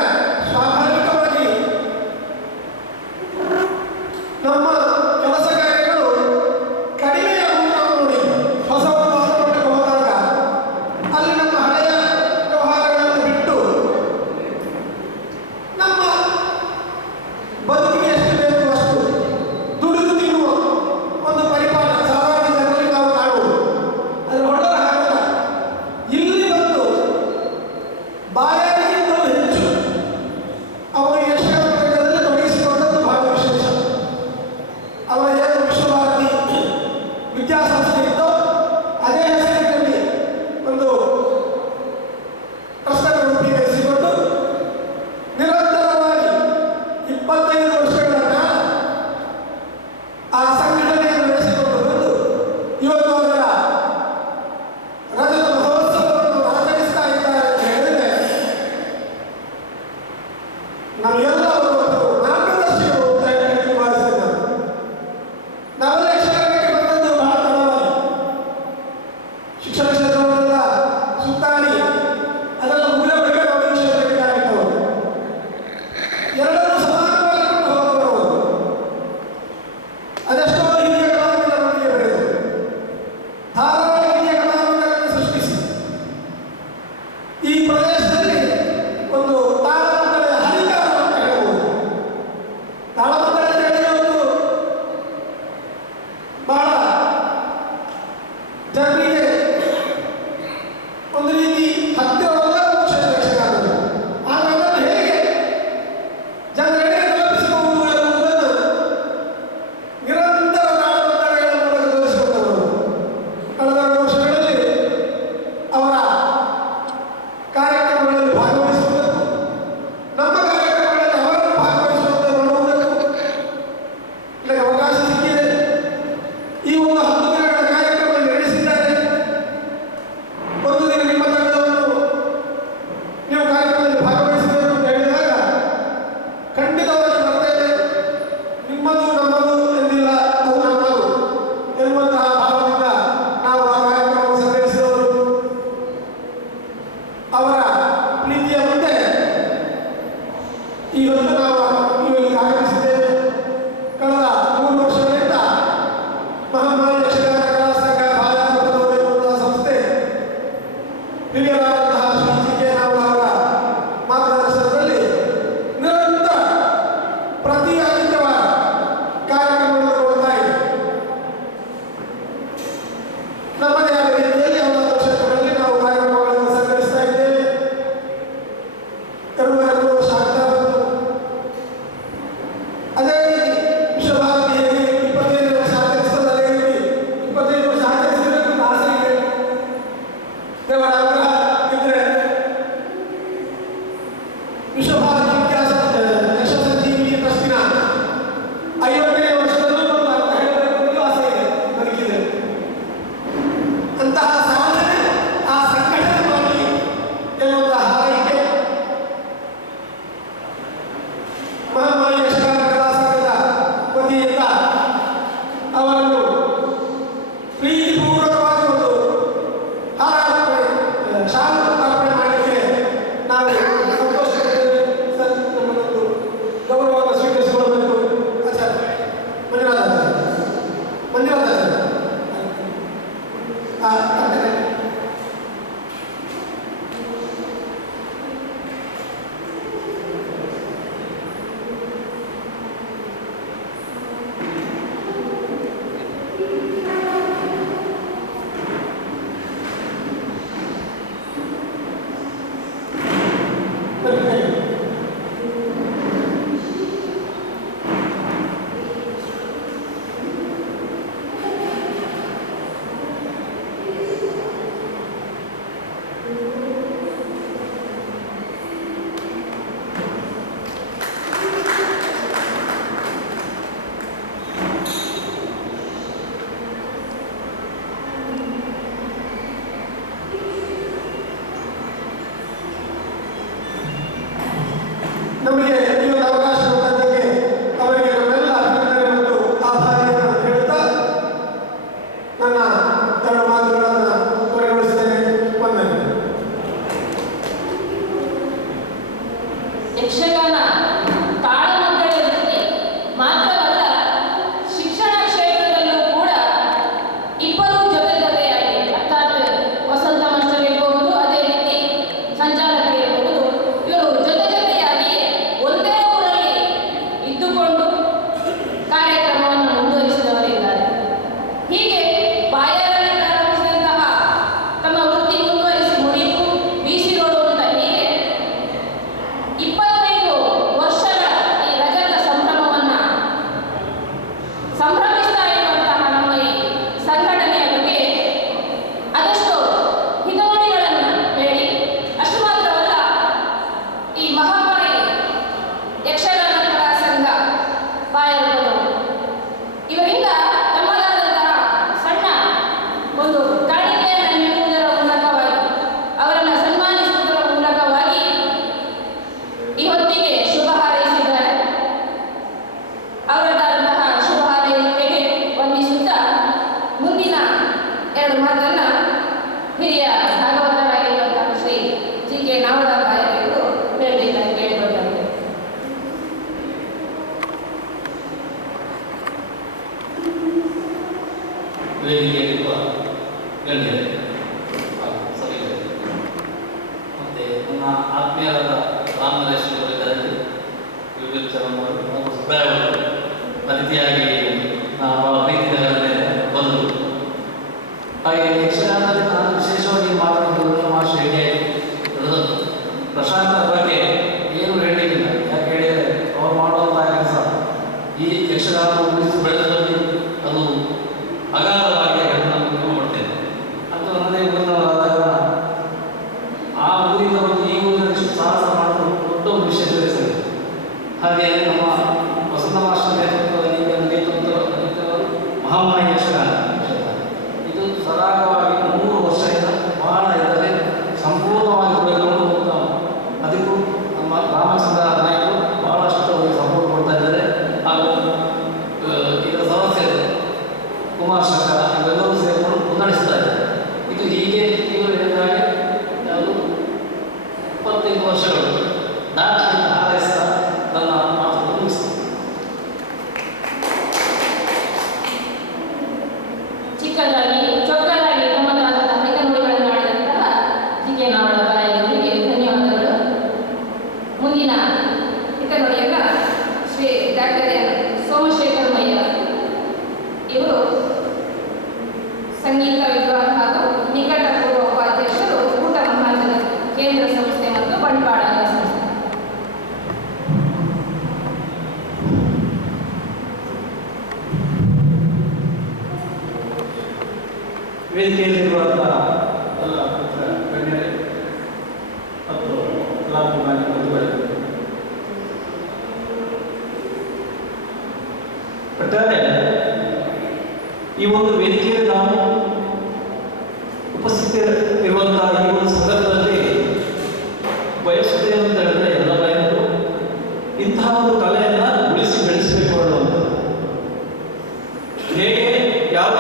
ಸ್ವಾಭಾವಿಕವಾಗಿ ನಮ್ಮ ಕೆಲಸ ಕಾರ್ಯಗಳು ಕಡಿಮೆಯಾಗುವುದು ನಾವು ನೋಡಿದ್ವಿ. ಹೊಸ ವಾತಾವರಣಕ್ಕೆ ಹೋದಾಗ ಅಲ್ಲಿ ನಮ್ಮ ಹಿರಿಯರಾದಂತಹ ಶ್ರೀ ಜಿ ಕೆ ನಾವಲವರ ಮಾರ್ಗದರ್ಶನದಲ್ಲಿ ನಿರಂತರ ಪ್ರತಿ ಆದಿತ್ಯವಾರ ಕಾರ್ಯಕ್ರಮಗಳು ಕೊಡ್ತಾ ಇದೆ. ನಮ್ಮದೇ ಆದ ರೀತಿಯಲ್ಲಿ ಹಲವಾರು ಕ್ಷೇತ್ರಗಳಲ್ಲಿ ನಾವು ಕಾರ್ಯಕ್ರಮಗಳನ್ನು ಸಂಘಟಿಸ್ತಾ ಇದ್ದೇವೆ. 2 ವರ್ಷ ಆಗ್ತಾ ಬಂತು. ಅದೇ ರೀತಿ ವಿಶ್ವಭಾರತಿ 25 ವರ್ಷ ಆಚರಿಸ್ತದೆ. ಅದೇ ರೀತಿ 25 ವರ್ಷ ಆಚರಿಸಬೇಕು ಅಂತ ಆಸೆ ಇದೆ. ದೇವರ ಅನುಗ್ರಹ ಇದ್ರೆ ವಿಶ್ವಭಾರತಿ ಇತಿಹಾಸ ಯಶಸ್ಸಂಜೀವಿನಿ ಟ್ರಸ್ಟಿನ 50ನೇ ವರ್ಷದಲ್ಲೂ ನಾವು ಹೇಳಬೇಕು ಅಂತ ಆಸೆ ಇದೆ, ನನಗಿದೆ. ಅಂತಹ ಸಾಧನೆ ಆ ಸಂಘಟನೆ ಮಾಡಿ ಎನ್ನುವಂತಹ ಹಾರೈಕೆ ಮಹಾಮಾಯಿ ಯಕ್ಷಗಾನ ಕಲಾ ಸಂಘದ ವತಿಯಿಂದ ಅವರನ್ನು ಪ್ರೀತಿಪೂರ್ವಕವಾಗಿ ಒಂದು ಶಾಲು ಅರ್ಪಣೆ ಮಾಡಲಿಕ್ಕೆ ನಾವು ಸಂತೋಷಪಡ್ತೇವೆ. ಸರ್, ನಮ್ಮನ್ನೊಂದು ಗೌರವವನ್ನು ಸ್ವೀಕರಿಸಿಕೊಳ್ಳಬೇಕು. ಆಚಾರ್ಯ ಮಂಜುನಾಥ ನಮಗೆ ಈ ಒಂದು ಅವಕಾಶ ಕೊಟ್ಟದ್ದಕ್ಕೆ ಅವರಿಗೆ ನಮ್ಮೆಲ್ಲ ಅಭಿನಂದನೆ ಮತ್ತು ಆಭಾರಿಯನ್ನು ಹೇಳುತ್ತಾ ನನ್ನ 2 ಮಾತುಗಳನ್ನು ಕೊನೆಗೊಳಿಸುತ್ತೇನೆ. ವಂದನೆ. ಯಕ್ಷಗಾನ ತಾಳಮದ್ದಳೆ ವೃತ್ತಿ ಮಾತ್ರವಲ್ಲ, ಶಿಕ್ಷಣ ಕ್ಷೇತ್ರದಲ್ಲೂ ಕೂಡ ಇಬ್ಬರೂ ಜೊತೆಯಾಗಿ, ಅರ್ಥಾತ್ ವಸಂತ ಮಾಸ್ಟರ್ ಇರಬಹುದು, ಅದೇ ರೀತಿ ಸಂಚಾಲಕರು ಇರಬಹುದು, ಇವರು ಜೊತೆಯಾಗಿ ಒಂದೇ ಊರಲ್ಲಿ ಇದ್ದುಕೊಂಡು ಕಾರ್ಯಕ್ರಮವನ್ನು ಮುಂದುವರಿಸಿದವರಿದ್ದಾರೆ. ಹೀಗೆ ಬಾಯಾರಲ್ಲಿ ಪ್ರಾರಂಭಿಸಿದಂತಹ ತಮ್ಮ ವೃತ್ತಿ ಮುಂದುವರಿಸಿ ಮುರಿದು ಬೀಸಿ ನೋಡುವಂತ ಹೀಗೆ 25 ವರ್ಷಗಳ ಈ ರಜತ ಸಂಭ್ರಮವನ್ನ ಸಂಭ್ರಮಿಸ್ತಾ ಇರುವಂತಹ ನಮ್ಮ ಈ ಸಂಘಟನೆಯ ಬಗ್ಗೆ ಅದಷ್ಟು ಹಿತನುಡಿಗಳನ್ನು ಹೇಳಿ, ಅಷ್ಟು ಮಾತ್ರವಲ್ಲ, ಈ ಮಹಾಮಾಯಿ ಯಕ್ಷಗಾನ ಕಲಾ ಸಂಘ ಬಾಯರವರು ಇವರಿಂದ ತಮ್ಮದಾದಂತಹ ಸಣ್ಣ ಒಂದು ಕಾಣಿಕೆಯನ್ನು ನೀಡುವುದರ ಮೂಲಕವಾಗಿ, ಅವರನ್ನು ಸನ್ಮಾನಿಸುವುದರ ಮೂಲಕವಾಗಿ ಈ ಹೊತ್ತಿಗೆ ಶುಭ ಹಾರೈಸಿದ್ದಾರೆ. ಅವರದಾದಂತಹ ಶುಭ ಹಾರೈಕೆಗೆ ವಂದಿಸುತ್ತಾ ಮುಂದಿನ 2 ಮಾತನ್ನ ಹಿರಿಯ ಭಾಗವತರಾಗಿರುವಂತಹ ಶ್ರೀ ಜಿ ಕೆ ನಾವಲವರ ಬಾಯರವರು ಹೇಳಬೇಕಾಗಿ ಕೇಳಿಕೊಳ್ಳುತ್ತಾರೆ. ವೇದಿಕೆಯಲ್ಲಿರುವ ಗಣ್ಯರೇ ಹಾಗೂ ಸಭೆಗಳೇ, ಮತ್ತು ನನ್ನ ಆತ್ಮೀಯರಾದ ರಾಮನರೇಶ್ವರರಿದ್ದಾರೆ, ಯುಗಚರವರು ಹಾಗೂ ಸುಬ್ಬಯ್ಯವರು ಅತಿಥಿಯಾಗಿ ನಾವು ಪ್ರೀತಿದಾರರೇ ಬಂದರು. ಹಾಗೆ ಯಕ್ಷಗಾನದಲ್ಲಿ ನಾನು ವಿಶೇಷವಾಗಿ ಮಾತನಾಡುವುದು ಮಾಸ್ಟರ್ ಹೇಳಿಯಾಗಿ ಪ್ರಶಾಂತರ ಬಗ್ಗೆ ಏನು ಹೇಳಲಿಕ್ಕಿಲ್ಲ. ಯಾಕೆ ಹೇಳಿದರೆ ಅವ್ರು ಮಾಡುವಂತಹ ಕೆಲಸ ಈ ಯಕ್ಷಗಾನ ಉಳಿಸಿ ಬೆಳೆದಲ್ಲಿ ಅದು ಅಗಾಧವಾಗಿ ನಾನು ಮಾಡ್ತೇನೆ. ಅದು ನನ್ನದೇ ಊರಿನವರಾದಾಗ ಆ ಊರಿನ ಈ ಊರಿನ ಸಾಹಸ ಮಾಡೋದು ದೊಡ್ಡ ಒಂದು ವಿಷಯ ತಿಳಿಸಿದೆ. ಹಾಗೆ ನಮ್ಮ ವಸಂತ ಮಾಸ್ಟರ್ ನೇತೃತ್ವದಲ್ಲಿ ಮಹಾಮಾಯಿ ಯಕ್ಷಗಾನ ಇದು ಸರಾಗವಾಗಿ 3 ವರ್ಷದಿಂದ ಬಹಳ ಇದರಲ್ಲಿ ಸಂಪೂರ್ಣವಾಗಿ ಬೆಳೆದುಕೊಂಡು ಹೋಗ್ತಾ, ಅದಕ್ಕೂ ನಮ್ಮ ರಾಮಚಂದ್ರ ನಾಯಕರು ಬಹಳಷ್ಟು ಸಪೋರ್ಟ್ ಕೊಡ್ತಾ ಇದ್ದಾರೆ. ಹಾಗೂ ಇದರ ಸದಸ್ಯರು ಕುಮಾರ್ ಶಂಕರ ಇವೆಲ್ಲರೂ ಸೇರಿಕೊಂಡು ಮುನ್ನಡೆಸ್ತಾ ಇದ್ದಾರೆ. ಇದು ಹೀಗೆ ಇವರು ಹೇಳಿದ ಹಾಗೆ ಯಾವುದು 25 ವರ್ಷಗಳು ನಾಚಿಕೆಯಿಂದ ಹಾರೈಸ್ತಾ ನನ್ನ ವೇದಿಕೆಯಲ್ಲಿರುವಂತಹ ಎಲ್ಲ ಗಣ್ಯರೇ ಮತ್ತು ಕಲಾಭಿಮಾನಿ ಬಂಧುಗಳೇ, ಒಟ್ಟಾರೆ ಈ ಒಂದು ವೇದಿಕೆಯಲ್ಲಿ ನಾವು ಉಪಸ್ಥಿತರಿರುವಂತಹ ಈ ಒಂದು ಸಂದರ್ಭದಲ್ಲಿ ಬಯಸುತ್ತೇವೆ ಅಂತ ಹೇಳಿದ್ರೆ ಎಲ್ಲ ಬಯಲು ಇಂತಹ ಒಂದು ಕಲೆಯನ್ನು ಉಳಿಸಿ ಬೆಳೆಸಬೇಕು ಅನ್ನುವಂಥದ್ದು. ಹೇಗೆ ಯಾವ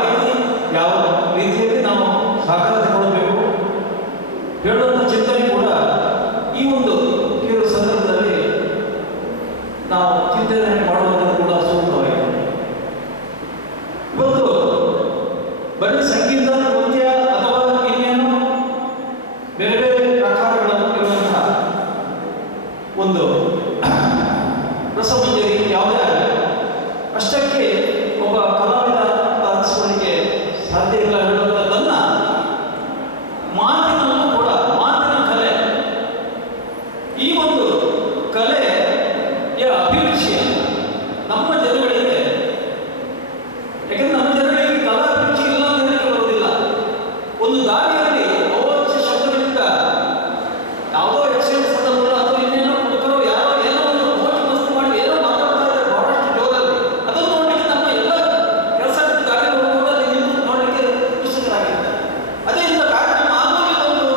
ರೀತಿಯಲ್ಲಿ ನಾವು ಸಹಕಾರ ತಗೊಳ್ಬೇಕು ಹೇಳುವಂಥ ಚಿಂತನೆ ಕೂಡ ಈ ಒಂದು ಕೆಲವು ಸಂದರ್ಭದಲ್ಲಿ ನಾವು ಚಿಂತನೆ ಮಾಡುವಂಥದ್ದು ಕೂಡ ಸೂಕ್ತವಾಗಿದೆ. ಇವತ್ತು ಬರೀ ಸಂಗೀತ ನೃತ್ಯ ಅಥವಾ ಇನ್ನೇನು ಬೇರೆ ಬೇರೆ ಪ್ರಕಾರಗಳನ್ನು ಇರುವಂತಹ ಒಂದು ರಸಮಂಜರಿ ಯಾವುದೇ ಆಗಲಿ ಅಷ್ಟಕ್ಕೆ ಒಬ್ಬ ಕಲಾವಿದ ಅನಿಸ್ಕೊಳ್ಳಿಕ್ಕೆ ಸಾಧ್ಯ ಇಲ್ಲ ಹೇಳುವಂಥದ್ದನ್ನ ಮಾತಿನಲ್ಲೂ ಕೂಡ ಮಾತಿನ ಕಲೆ, ಈ ಒಂದು ಕಲೆಯ ಅಭಿರುಚಿಯ ನಮ್ಮ ಜನಗಳಿಗೆ, ಯಾಕಂದ್ರೆ ನಮ್ಮ ಜನಗಳಿಗೆ ಕಲಾ ಅಭಿರುಚಿ ಇಲ್ಲ ಅಂತ ಹೇಳಲಿಕ್ಕೆ ಬರುವುದಿಲ್ಲ. ಒಂದು ದಾರಿಯಲ್ಲಿ ಅವಾಚ್ಯ ಶಬ್ದಗಳಿಂದ ಯಾವುದೋ ಎಕ್ಸಿಡೆಂಟ್ ಸಂದರ್ಭ ಅಥವಾ ಇನ್ನೇನೋ ಮುಖರು ಯಾರೋ ಏನೋ ಒಂದು ಮೋಟಿ ಮಸ್ತು ಮಾಡಿ ಏನೋ ಮಾತಾಡ್ತಾ ಇದ್ದಾರೆ ಬಹಳಷ್ಟು ಜೋರಲ್ಲಿ. ಅದನ್ನು ನೋಡಲಿಕ್ಕೆ ನಮ್ಮ ಎಲ್ಲ ಕೆಲಸ ಗಾಡಿ ಹೋಗುವುದಲ್ಲಿ ನಿಂತು ನೋಡಲಿಕ್ಕೆ ಉತ್ಸುಕರಾಗಿರ್ತಾರೆ. ಅದೇ ಇಂಥ ಕಾರ್ಯಕ್ರಮ ಆಗೋಗಿ ಒಂದು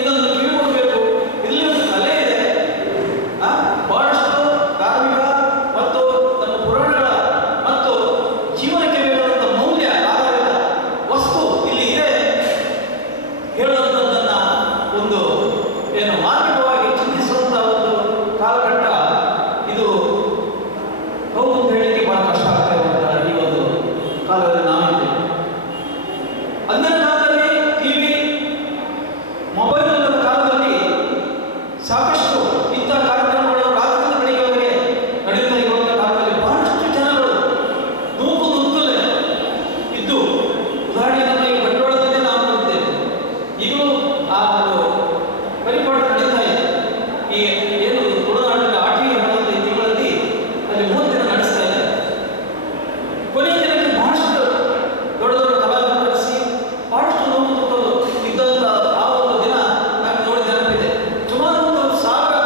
ಇದನ್ನು ಕಿವಿಗೊಡಬೇಕು. ಇಲ್ಲಿ ಒಂದು ಕಲೆ ಇದೆ, ಬಹಳಷ್ಟು ಧಾರ್ಮಿಕ ಮತ್ತು ನಮ್ಮ ಪುರಾಣಗಳ ಮತ್ತು ಜೀವನಕ್ಕೆ ಬೇಕಾದಂಥ ಮೌಲ್ಯ ಆಧಾರಿತ ವಸ್ತು ಇಲ್ಲಿ ಇದೆ ಹೇಳುವಂಥದ್ದನ್ನ ಒಂದು ಏನು ಮಾರ್ಮಿಕವಾಗಿ ಚಿಂತಿಸುವಂತಹ ಒಂದು ಕಾಲಘಟ್ಟ ಇದು. ಹೌದು ಅಂತ ಹೇಳಲಿಕ್ಕೆ ಬಹಳ ಕಷ್ಟ ಆಗ್ತಾ ಇರುವಂತಹ ಈ ಒಂದು ಕಾಲದಲ್ಲಿ ನಾವಿದ್ದೇವೆ. ಅಂದಿನ ಕಾಲದಲ್ಲಿ ಟಿವಿ ಮೊಬೈಲ್ ಇಲ್ಲದ ಕಾಲದಲ್ಲಿ ಸಾಕಷ್ಟು ಇಂಥ ಕಾರ್ಯಕ್ರಮಗಳು ರಾತ್ರಿ ಬೆಳಿಗ್ಗೆವರೆಗೆ ನಡೀತಾ ಇರುವಂಥ ಕಾಲದಲ್ಲಿ ಬಹಳಷ್ಟು ಜನಗಳು ನೂಕು ನುಗ್ಗಲೇ ಇದ್ದು, ಉದಾಹರಣೆಗೆ ನಮ್ಮ ಈ ಬಂಡವಾಳದಲ್ಲಿ ನಾವು ನೋಡ್ತೇವೆ. ಈಗಲೂ ಆ ಒಂದು ಪರಿಪಾಠ ನಡೀತಾ ಇದೆ. ಈ ಏನು ತುಳುನಾಡಿನ ಆಟಿ ಹೇಳುವಂಥ ಈ ತಿಂಗಳಲ್ಲಿ ಅಲ್ಲಿ 30 ದಿನ ನಡೆಸ್ತಾ ಇದೆ. ಕೊನೆಯ ದಿನಕ್ಕೆ ಬಹಳಷ್ಟು ದೊಡ್ಡ ದೊಡ್ಡ ಕಲಾವಿದರು ಕರೆಸಿ ಬಹಳಷ್ಟು ನೋವು ತಗೊಳ್ಳಲು ಇದ್ದಂಥ ಆ ಒಂದು ದಿನ ನಮಗೆ ನೋಡಿ ನೆನಪಿದೆ. ಸುಮಾರು ಒಂದು 1000,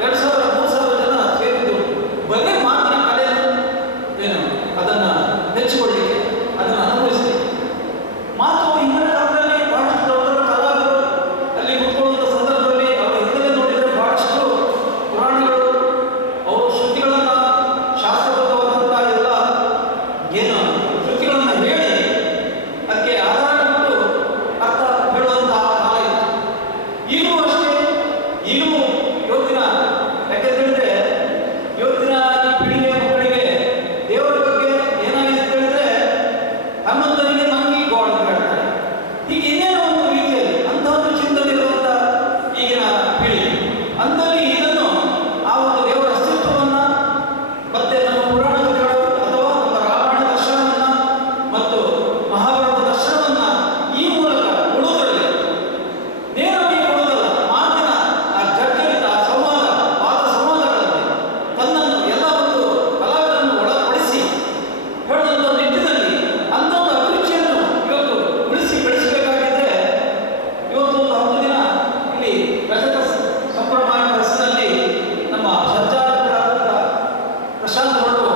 2000, 3000 ಜನ ಸೇರಿದ್ದು ಬರೀ ಮಾತಿನ ಕಲೆಯನ್ನು ಏನು ಅದನ್ನು ನೆಚ್ಚಿಕೊಳ್ಳಿಕ್ಕೆ, ಅದನ್ನು ಅನುಭವಿಸಲಿಕ್ಕೆ. ಮಾತು ಹಿಂದಿನ ಕಾಲದಲ್ಲಿ ಬಹಳಷ್ಟು ದೊಡ್ಡ ದೊಡ್ಡ ಕಲಾವಿದರು ಅಲ್ಲಿ ಕುತ್ಕೊಳ್ಳುವಂಥ ಸಂದರ್ಭದಲ್ಲಿ ಅವರ ಹಿಂದೆ ನೋಡಿದರೆ ಬಹಳಷ್ಟು ಪುರಾಣಗಳು, ಅವರು ಶ್ರುತಿಗಳನ್ನು ಶಾಸ್ತ್ರಬದ್ಧವಾದಂಥ ಎಲ್ಲ ಏನು ಕೃತಿಗಳನ್ನು ಹೇಳಿ ಅದಕ್ಕೆ ಆಧಾರ ಕೊಟ್ಟು ಅರ್ಥ ಹೇಳುವಂತಹ ಕಾಲ ಇತ್ತು. ಈಗಲೂ ಅಷ್ಟೇ. ಈಗಲೂ ಇವತ್ತಿನ ಯಾಕೆಂತೇಳಿದ್ರೆ ಇವತ್ತಿನ ಈ ಪೀಳಿಗೆಯ ಮಕ್ಕಳಿಗೆ ದೇವರ ಬಗ್ಗೆ ಏನಾಗಿದೆ ಅಂತ ಹೇಳಿದ್ರೆ ಹನುಮಂತನಿಗೆ ಮಂಗಿ ಗೋಳ ಅಂತ ಹೇಳ್ತಾರೆ. ಹೀಗೆ ಇನ್ನೇನೋ ಒಂದು ರೀತಿಯಲ್ಲಿ ಅಂಥ ಒಂದು ಚಿಂತನೆ ಇರುವಂಥ ಈಗಿನ ಪೀಳಿಗೆ ಅಂಥಲ್ಲಿ ಇದನ್ನು ಆ ಒಂದು ದೇವರ ಅಸ್ತಿತ್ವವನ್ನು ಮತ್ತೆ ನಮ್ಮ ಪುರಾಣ ಕಥೆಗಳು ಅಥವಾ ನಮ್ಮ ರಾಮಾಯಣ ದರ್ಶನವನ್ನು ಮತ್ತು ಮಹಾಭಾರತ ದರ್ಶನವನ್ನು ಈ ಮೂಲಕ ಕೊಡುವುದರಲ್ಲಿ ನೇರವಾಗಿ ಕೊಡುವುದಲ್ಲ, ಮಾತಿನ ಆ ಜರ್ಜರಿತ ಸಂವಾದ ವಾದ ಸಂವಾದಗಳಲ್ಲಿ ತನ್ನನ್ನು ಎಲ್ಲ ಒಂದು ಕಲಾವಿದರನ್ನು ಒಳಪಡಿಸಿ ಹೇಳುವಂಥ ನಿಟ್ಟಿನಲ್ಲಿ ಅಂಥ ಒಂದು ಅಭಿರುಚಿಯನ್ನು ಇವತ್ತು ಉಳಿಸಿ ಬೆಳೆಸಬೇಕಾಗಿದ್ದರೆ ಇವತ್ತು ಒಂದು 10 ದಿನ ಇಲ್ಲಿ ರಜತ ಸಂಭ್ರಮ ಹೆಸರಿನಲ್ಲಿ ನಮ್ಮ ಸಂಚಾಲಕರಾದಂಥ ಪ್ರಶಾಂತ್ ಅವರು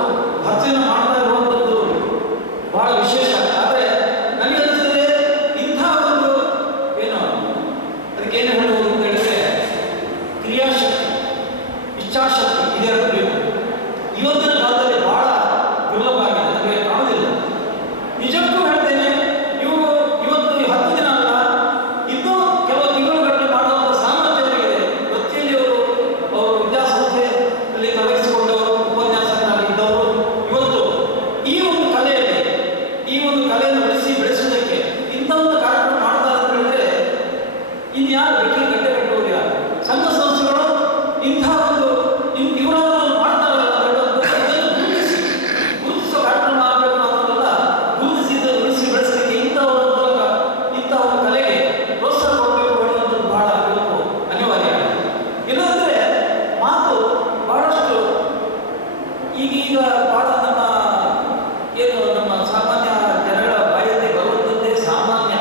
10 ದಿನ ಮಾಡ್ತಾ ಇರುವಂಥದ್ದು ಬಹಳ ವಿಶೇಷ. ಆದರೆ ನನಗೆ ಅನಿಸ್ತದೆ ಇಂಥ ಒಂದು ಏನು ಅದಕ್ಕೇನು ಹೇಳುವುದು ಅಂತ ಹೇಳಿದ್ರೆ ಕ್ರಿಯಾಶಕ್ತಿ, ಇಚ್ಛಾಶಕ್ತಿ ಇದೆರಡು ಬೇಕು. ಇವತ್ತಿನ ಕಾಲದಲ್ಲಿ ಬಹಳ ದುರ್ಲಭ ಆಗಿದೆ, ನಮಗೆ ಕಾಣುವುದಿಲ್ಲ. ನಿಜಕ್ಕೂ ಹೇಳ್ತೇನೆ, ಇವರು ಇವತ್ತು 10 ದಿನ ಅಲ್ಲ, ಇನ್ನೂ ಕೆಲವು ತಿಂಗಳುಗಳಲ್ಲಿ ಮಾಡುವಂಥ ಸಾಮರ್ಥ್ಯ ಅವರಿಗಿದೆ. ವೃತ್ತಿಯಲ್ಲಿ ಅವರು ವಿದ್ಯಾಸಂಸ್ಥೆಯಲ್ಲಿ ತೊಡಗಿಸಿಕೊಂಡವರು, ಉಪನ್ಯಾಸಕರಾಗಿದ್ದವರು ಇವತ್ತು ಈ ಒಂದು ಕಲೆಯಲ್ಲಿ ಈ ಒಂದು ಕಲೆಯನ್ನು ಬೆಳೆಸುವುದಕ್ಕೆ ಇಂಥ ಒಂದು ಕಾರ್ಯಕ್ರಮ ಮಾಡ್ತಾರೆ ಅಂತ ಹೇಳಿದ್ರೆ ಇನ್ಯಾರು ಬೆಕ್ಕಿ ಗಟ್ಟೆ ಕಟ್ಟುವುದಿಲ್ಲ. ಸಂಘ ಸಂಸ್ಥೆಗಳು ಇಂಥ ಒಂದು ಇವರಾದರೂ ಮಾಡ್ತಾರಲ್ಲ ಇದನ್ನು ಗುರುತಿಸೋ ಕಾರ್ಯಕ್ರಮ ಆಗಬೇಕು ಅನ್ನೋದಲ್ಲ, ಗುರುತಿಸಿದ್ದು ಉಳಿಸಿ ಬೆಳೆಸಲಿಕ್ಕೆ ಇಂಥವರ ಮೂಲಕ ಇಂಥ ಒಂದು ಕಲೆಗೆ ಪ್ರೋತ್ಸಾಹ ಕೊಡಬೇಕು ಅನ್ನೋದು ಬಹಳ ಅನಿವಾರ್ಯ. ಇಲ್ಲಂದ್ರೆ ಮಾತು ಬಹಳಷ್ಟು ಈಗೀಗ ಬಹಳ ನಮ್ಮ ಏನು ನಮ್ಮ ಸಾಮಾನ್ಯ ಜನಗಳ ಬಾಯಲ್ಲಿ ಬರುವಂಥದ್ದೇ ಸಾಮಾನ್ಯ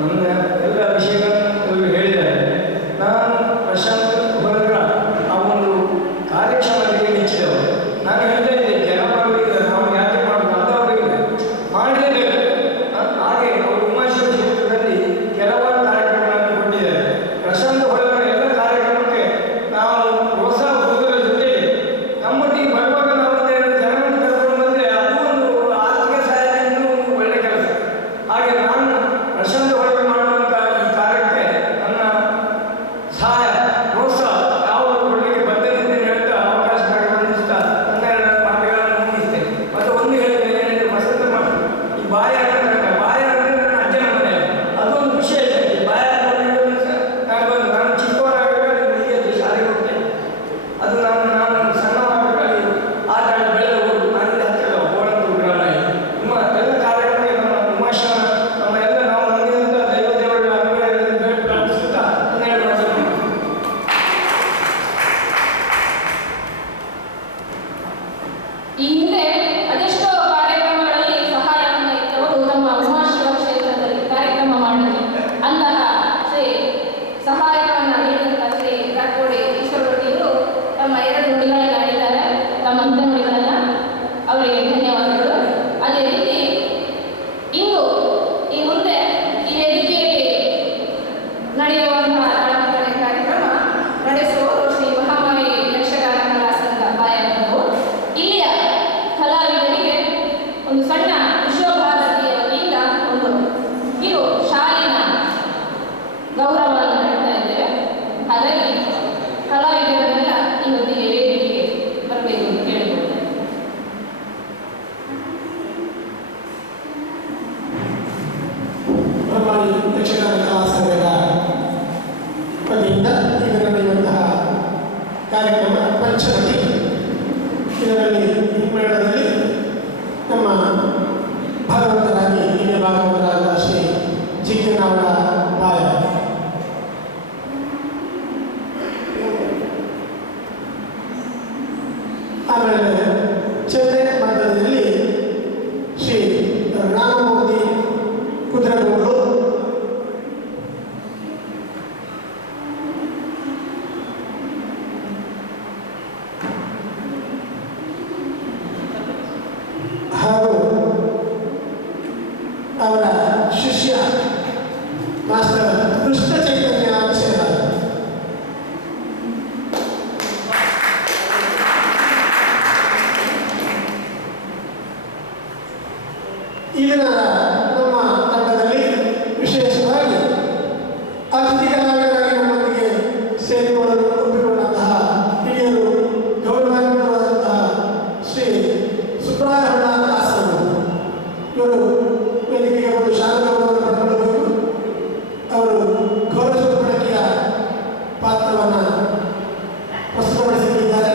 ನನ್ನ ಎಲ್ಲ ವಿಷಯಗಳನ್ನು ಹೇಳಿದ್ದಾರೆ. ನಾನು ಪ್ರಶಾಂತ್ ಹೊರಗ ಆ ಒಂದು ಕಾರ್ಯಕ್ಷಮತೆಗೆ ಮೆಚ್ಚಿದವರು. ನಾನು ಹೇಳ್ತಾ ಇದ್ದೆ, ಕೆಲವರಿಗೆ ನಾವು ಯಾಕೆ ಮಾಡೋದು ಅಂತವರಿಗೆ ಮಾಡಲೇಬೇಕು. ಹಾಗೆ ಅವರು ಉಮಾಶ್ವರ ಕ್ಷೇತ್ರದಲ್ಲಿ ಕೆಲವಾರು ಕಾರ್ಯಕ್ರಮಗಳನ್ನು ಕೊಟ್ಟಿದ್ದಾರೆ. ಪ್ರಶಾಂತ್ ಹೊರಗ ಎಲ್ಲ ಕಾರ್ಯಕ್ರಮಕ್ಕೆ ನಾವು ಹೊಸ ಹುಡುಗರ ಜೊತೆಗೆ ನಮ್ಮೊಟ್ಟಿಗೆ ಬರುವಾಗ ನಾವು ಒಂದೆರಡು ಜನರನ್ನು ಕರ್ಕೊಂಡು ಬಂದರೆ ಅದು ಒಂದು ಆರ್ಥಿಕ ಸಹಾಯ ಇನ್ನೂ ಒಂದು ಒಳ್ಳೆ ಕೆಲಸ. ಹಾಗೆ ನಾನು ಪ್ರಶಾಂತ್ ಹೊರಗ ಮಾಡುವಂಥ ಈ ಕಾರ್ಯಕ್ಕೆ ನನ್ನ ಸಹಾಯ ಪ್ರೋತ್ಸಾಹ ಯಾವುದು ಕೊಡಲಿಕ್ಕೆ ಬದ್ಧತೆ ಹೇಳ್ತಾ ಅವಕಾಶ ಮಾಡಿಕೊಂಡಿಸ್ತಾ ನನ್ನ ಎರಡು ಮಾತುಗಳನ್ನು ಮುಗಿಸ್ತೇನೆ. ಮತ್ತು ಒಂದು ಹೇಳಿದ್ರೆ ಏನೆಂದರೆ ವಸಂತ ಮಾತು ಈ ಬಾಯಾಟ ನನ್ನ ಅಜ್ಜನ ಮನೆ ಅದೊಂದು ವಿಷಯ ಇದೆ. ಈ ಬಾಯಾಟ ನಾನು ಚಿಕ್ಕವರಾಗಬೇಕಾದ್ರೆ ಹೀಗೆ ಶಾಲೆಗೆ ಹೋಗ್ತೇನೆ. ಅದು ನಾನು ಸಣ್ಣವಾಗಬೇಕಾಗಿ ಆಟ ಬೆಳೆದವರು ನಾನಿಂದ ಹತ್ತಿರ ಓಡಂದು ಗ್ರಾಮ ನಿಮ್ಮ ಎಲ್ಲ ಕಾರ್ಯಕ್ರಮಕ್ಕೆ ನಮ್ಮ ಉಮಾಶ್ವರ ನಮ್ಮ ಎಲ್ಲ ನಾವು ನಮಗಿದಂಥ ದೈವ ದೇವರುಗಳ ಅನುಗ್ರಹದಿಂದ ಪ್ರಾರ್ಥಿಸುತ್ತಾ 12 ವರ್ಷ ಈ ಹಿಂದೆ ಅದೆಷ್ಟೋ ಕಾರ್ಯಕ್ರಮಗಳಲ್ಲಿ ಸಹಾಯವನ್ನು ಇದ್ದವರು ತಮ್ಮ ಉಮಾಶ್ವರ ಕ್ಷೇತ್ರದಲ್ಲಿ ಕಾರ್ಯಕ್ರಮ ಮಾಡಿದರು. ಅಂತಹ ಶ್ರೀ ಸಹಾಯವನ್ನು ನೀಡಿದಂಥ ಶ್ರೀ ರಾಕೋಡಿ ಈಶ್ವರರೊಟ್ಟಿಯವರು ತಮ್ಮ 2 ನುಡಿಗಳನ್ನು ಆಡಿದ್ದಾರೆ. ತಮ್ಮ ಅಂತ್ಯ ನುಡಿಗಳನ್ನು ಅವರಿಗೆ ಧನ್ಯವಾದಗಳು. ಅದೇ ರೀತಿ ಇಂದು ಈ ಮುಂದೆ ಈ ವೇದಿಕೆಯಲ್ಲಿ ನಡೆಯುವಂತಹ ನಾಟಕ ಕಾರ್ಯಕ್ರಮ ನಡೆಸುವವರು ಶ್ರೀ ಮಹಾಮಾರಿ ಯಕ್ಷಗಾನ ಕಲಾ ಸಂಘ ಬಾಯನವರು. ಇಲ್ಲಿಯ ಕಲಾವಿದರಿಗೆ ಒಂದು ಸಣ್ಣ ವಿಶ್ವಭಾರತಿಯ ವತಿಯಿಂದ ಒಂದು ಕಿರು ಶಾಲಿನ ಗೌರವವನ್ನು ನೀಡ್ತಾ ಇದ್ದೇವೆ. ಹಾಗಾಗಿ ಕಲಾವಿದರನ್ನೆಲ್ಲ ಇವತ್ತಿಗೆ ವೇದಿಕೆಗೆ ಬರಬೇಕು ಅಂತ ಕೇಳಿಕೊಳ್ತೇನೆ. ಮಹಾಮಾರಿ ಯಕ್ಷಗಾನ ಕಲಾ ಸಂಘದ ವತಿಯಿಂದ ಈಗ ನಡೆಯುವಂತಹ ಕಾರ್ಯಕ್ರಮ ಪಂಚವಟಿ. ಇದರಲ್ಲಿ ಹಿಮ್ಮೇಳದಲ್ಲಿ ನಮ್ಮ ಭಾಗವತರಾಗಿ ಹಿರಿಯ ಭಾಗವತರಾದ ಶ್ರೀ ಜಿಗ್ಗನವರ ಬಾಯ, ಆಮೇಲೆ ಚೆನ್ನೈ ಮಠದಲ್ಲಿ ಶ್ರೀ ರಾಮಮೂರ್ತಿ ಕುದುರೆಗೌಡರು, ಹಾಗೂ ಅವರ ಶಿಷ್ಯ ಮಾಸ್ಟರ್ ಕೃಷ್ಣ ಚೈತನ್ಯ ಅಭಿಷೇಕ. ಈ ದಿನ ನಮ್ಮ ತಂಡದಲ್ಲಿ ವಿಶೇಷವಾಗಿ ಅತಿಥಿ ಕಲಾವಿದರಾಗಿ ನಮ್ಮೊಂದಿಗೆ ಸೇರಿಕೊಳ್ಳಲು ಒಪ್ಪಿಕೊಂಡಂತಹ ಹಿರಿಯರು ಗೌರವಾನ್ವಿತರಾದಂತಹ ಶ್ರೀ ಸುಬ್ರಾಯ ದಾಸರು ಇವರು ವೇದಿಕೆಗೆ ಒಂದು ಶಾಂತವನ್ನು ಪಡೆದುಕೊಳ್ಳಬೇಕು. ಅವರು ಗೌರವಪಡಿಕೆಯ ಪಾತ್ರವನ್ನು ಪ್ರಸ್ತುತಪಡಿಸಲಿದ್ದಾರೆ.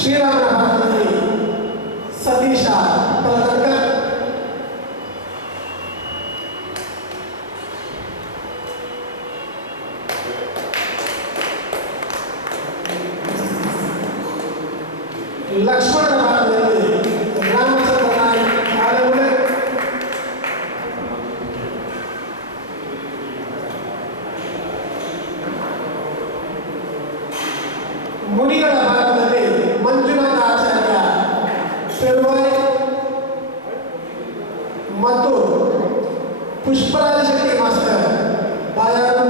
ಶ್ರೀರಾಮನ ಪಾತ್ರದಲ್ಲಿ ಸತೀಶ ಪಲತರ್ಕ, ಲಕ್ಷ್ಮಣನ ಪಾತ್ರದಲ್ಲಿ ರಾಮಚಂದ್ರ ನಾಯಕ್ ಹಾಲಗುಡೆ, ಮುನಿಗಳ ಭಾಗದಲ್ಲಿ ಮಂಜುನಾಥ ಆಚಾರ್ಯ ಪೆರುವಾಯ್ ಮತ್ತು ಪುಷ್ಪರಾಜ ಶೆಟ್ಟಿ ಮಾಸ್ಟರ್ ಬಾಯಾರು,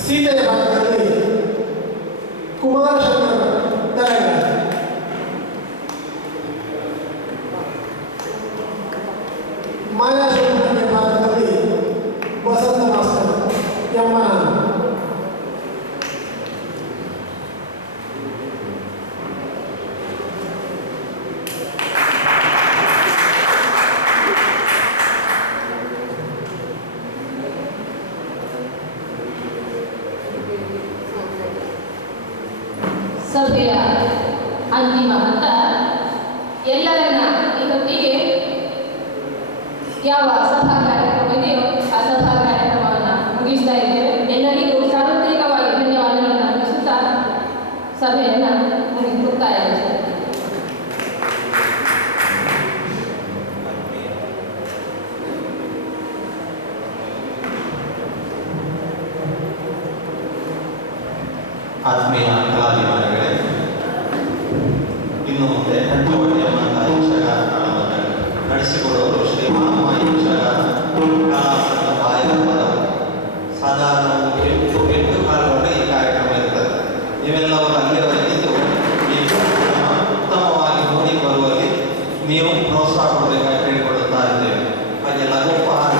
ಸೀತೆಯ ಭಾಗದಲ್ಲಿ ಕುಮಾರಶಂಕರ್ ದರಗ, ಮಾಯಾಶಂಕರನ ಭಾಗದಲ್ಲಿ ವಸಂತ ಮಾಸ್ಟರ್ ಯಮ್ಮನ, ಸಭೆಯ ಅಂತಿಮ ಹಂತ. ಎಲ್ಲರನ್ನ ಇವತ್ತಿಗೆ ಯಾವ ಸಭಾ ಕಾರ್ಯಕ್ರಮ ಇದೆಯೋ ಆ ಸಭಾ ಕಾರ್ಯಕ್ರಮವನ್ನು ಮುಗಿಸ್ತಾ ಇದ್ದೇವೆ. ಎಲ್ಲರಿಗೂ ಸಾರ್ವತ್ರಿಕವಾಗಿ ಸಭೆಯನ್ನು ಮುಕ್ತಾಯಗೊಳಿಸುತ್ತೇವೆ. ಆತ್ಮೀಯ ಕಲಾಭಿಮಾನಿಗಳೇ, ಇನ್ನು ಮುಂದೆ ಹಟ್ಟುವಳ್ಳಿ ಎಂಬಂತಹ ಯಕ್ಷಗಾನವನ್ನು ನಡೆಸಿಕೊಡುವವರು ಶ್ರೀ ಮಾಮ ಯಕ್ಷಗಾನ ಕಲಾ ಸಂಘ ಬಾಯಪದ. ಸಾಧಾರಣ 8 ಕಾಲುಗಳ ಈ ಕಾರ್ಯಕ್ರಮ ಇರ್ತದೆ. ನೀವೆಲ್ಲವರು ಅಲ್ಲಿಯವರೆಗಿದ್ದು ಈ ಕಾರ್ಯಕ್ರಮ ಉತ್ತಮವಾಗಿ ಮೂಡಿ ಬರುವಲ್ಲಿ ನೀವು ಪ್ರೋತ್ಸಾಹ ಕೊಡಬೇಕಾಗಿ ಕೇಳಿಕೊಳ್ಳುತ್ತಾ ಇದ್ದೇವೆ. ಹಾಗೆ ಲಘು ಉಪಹಾರ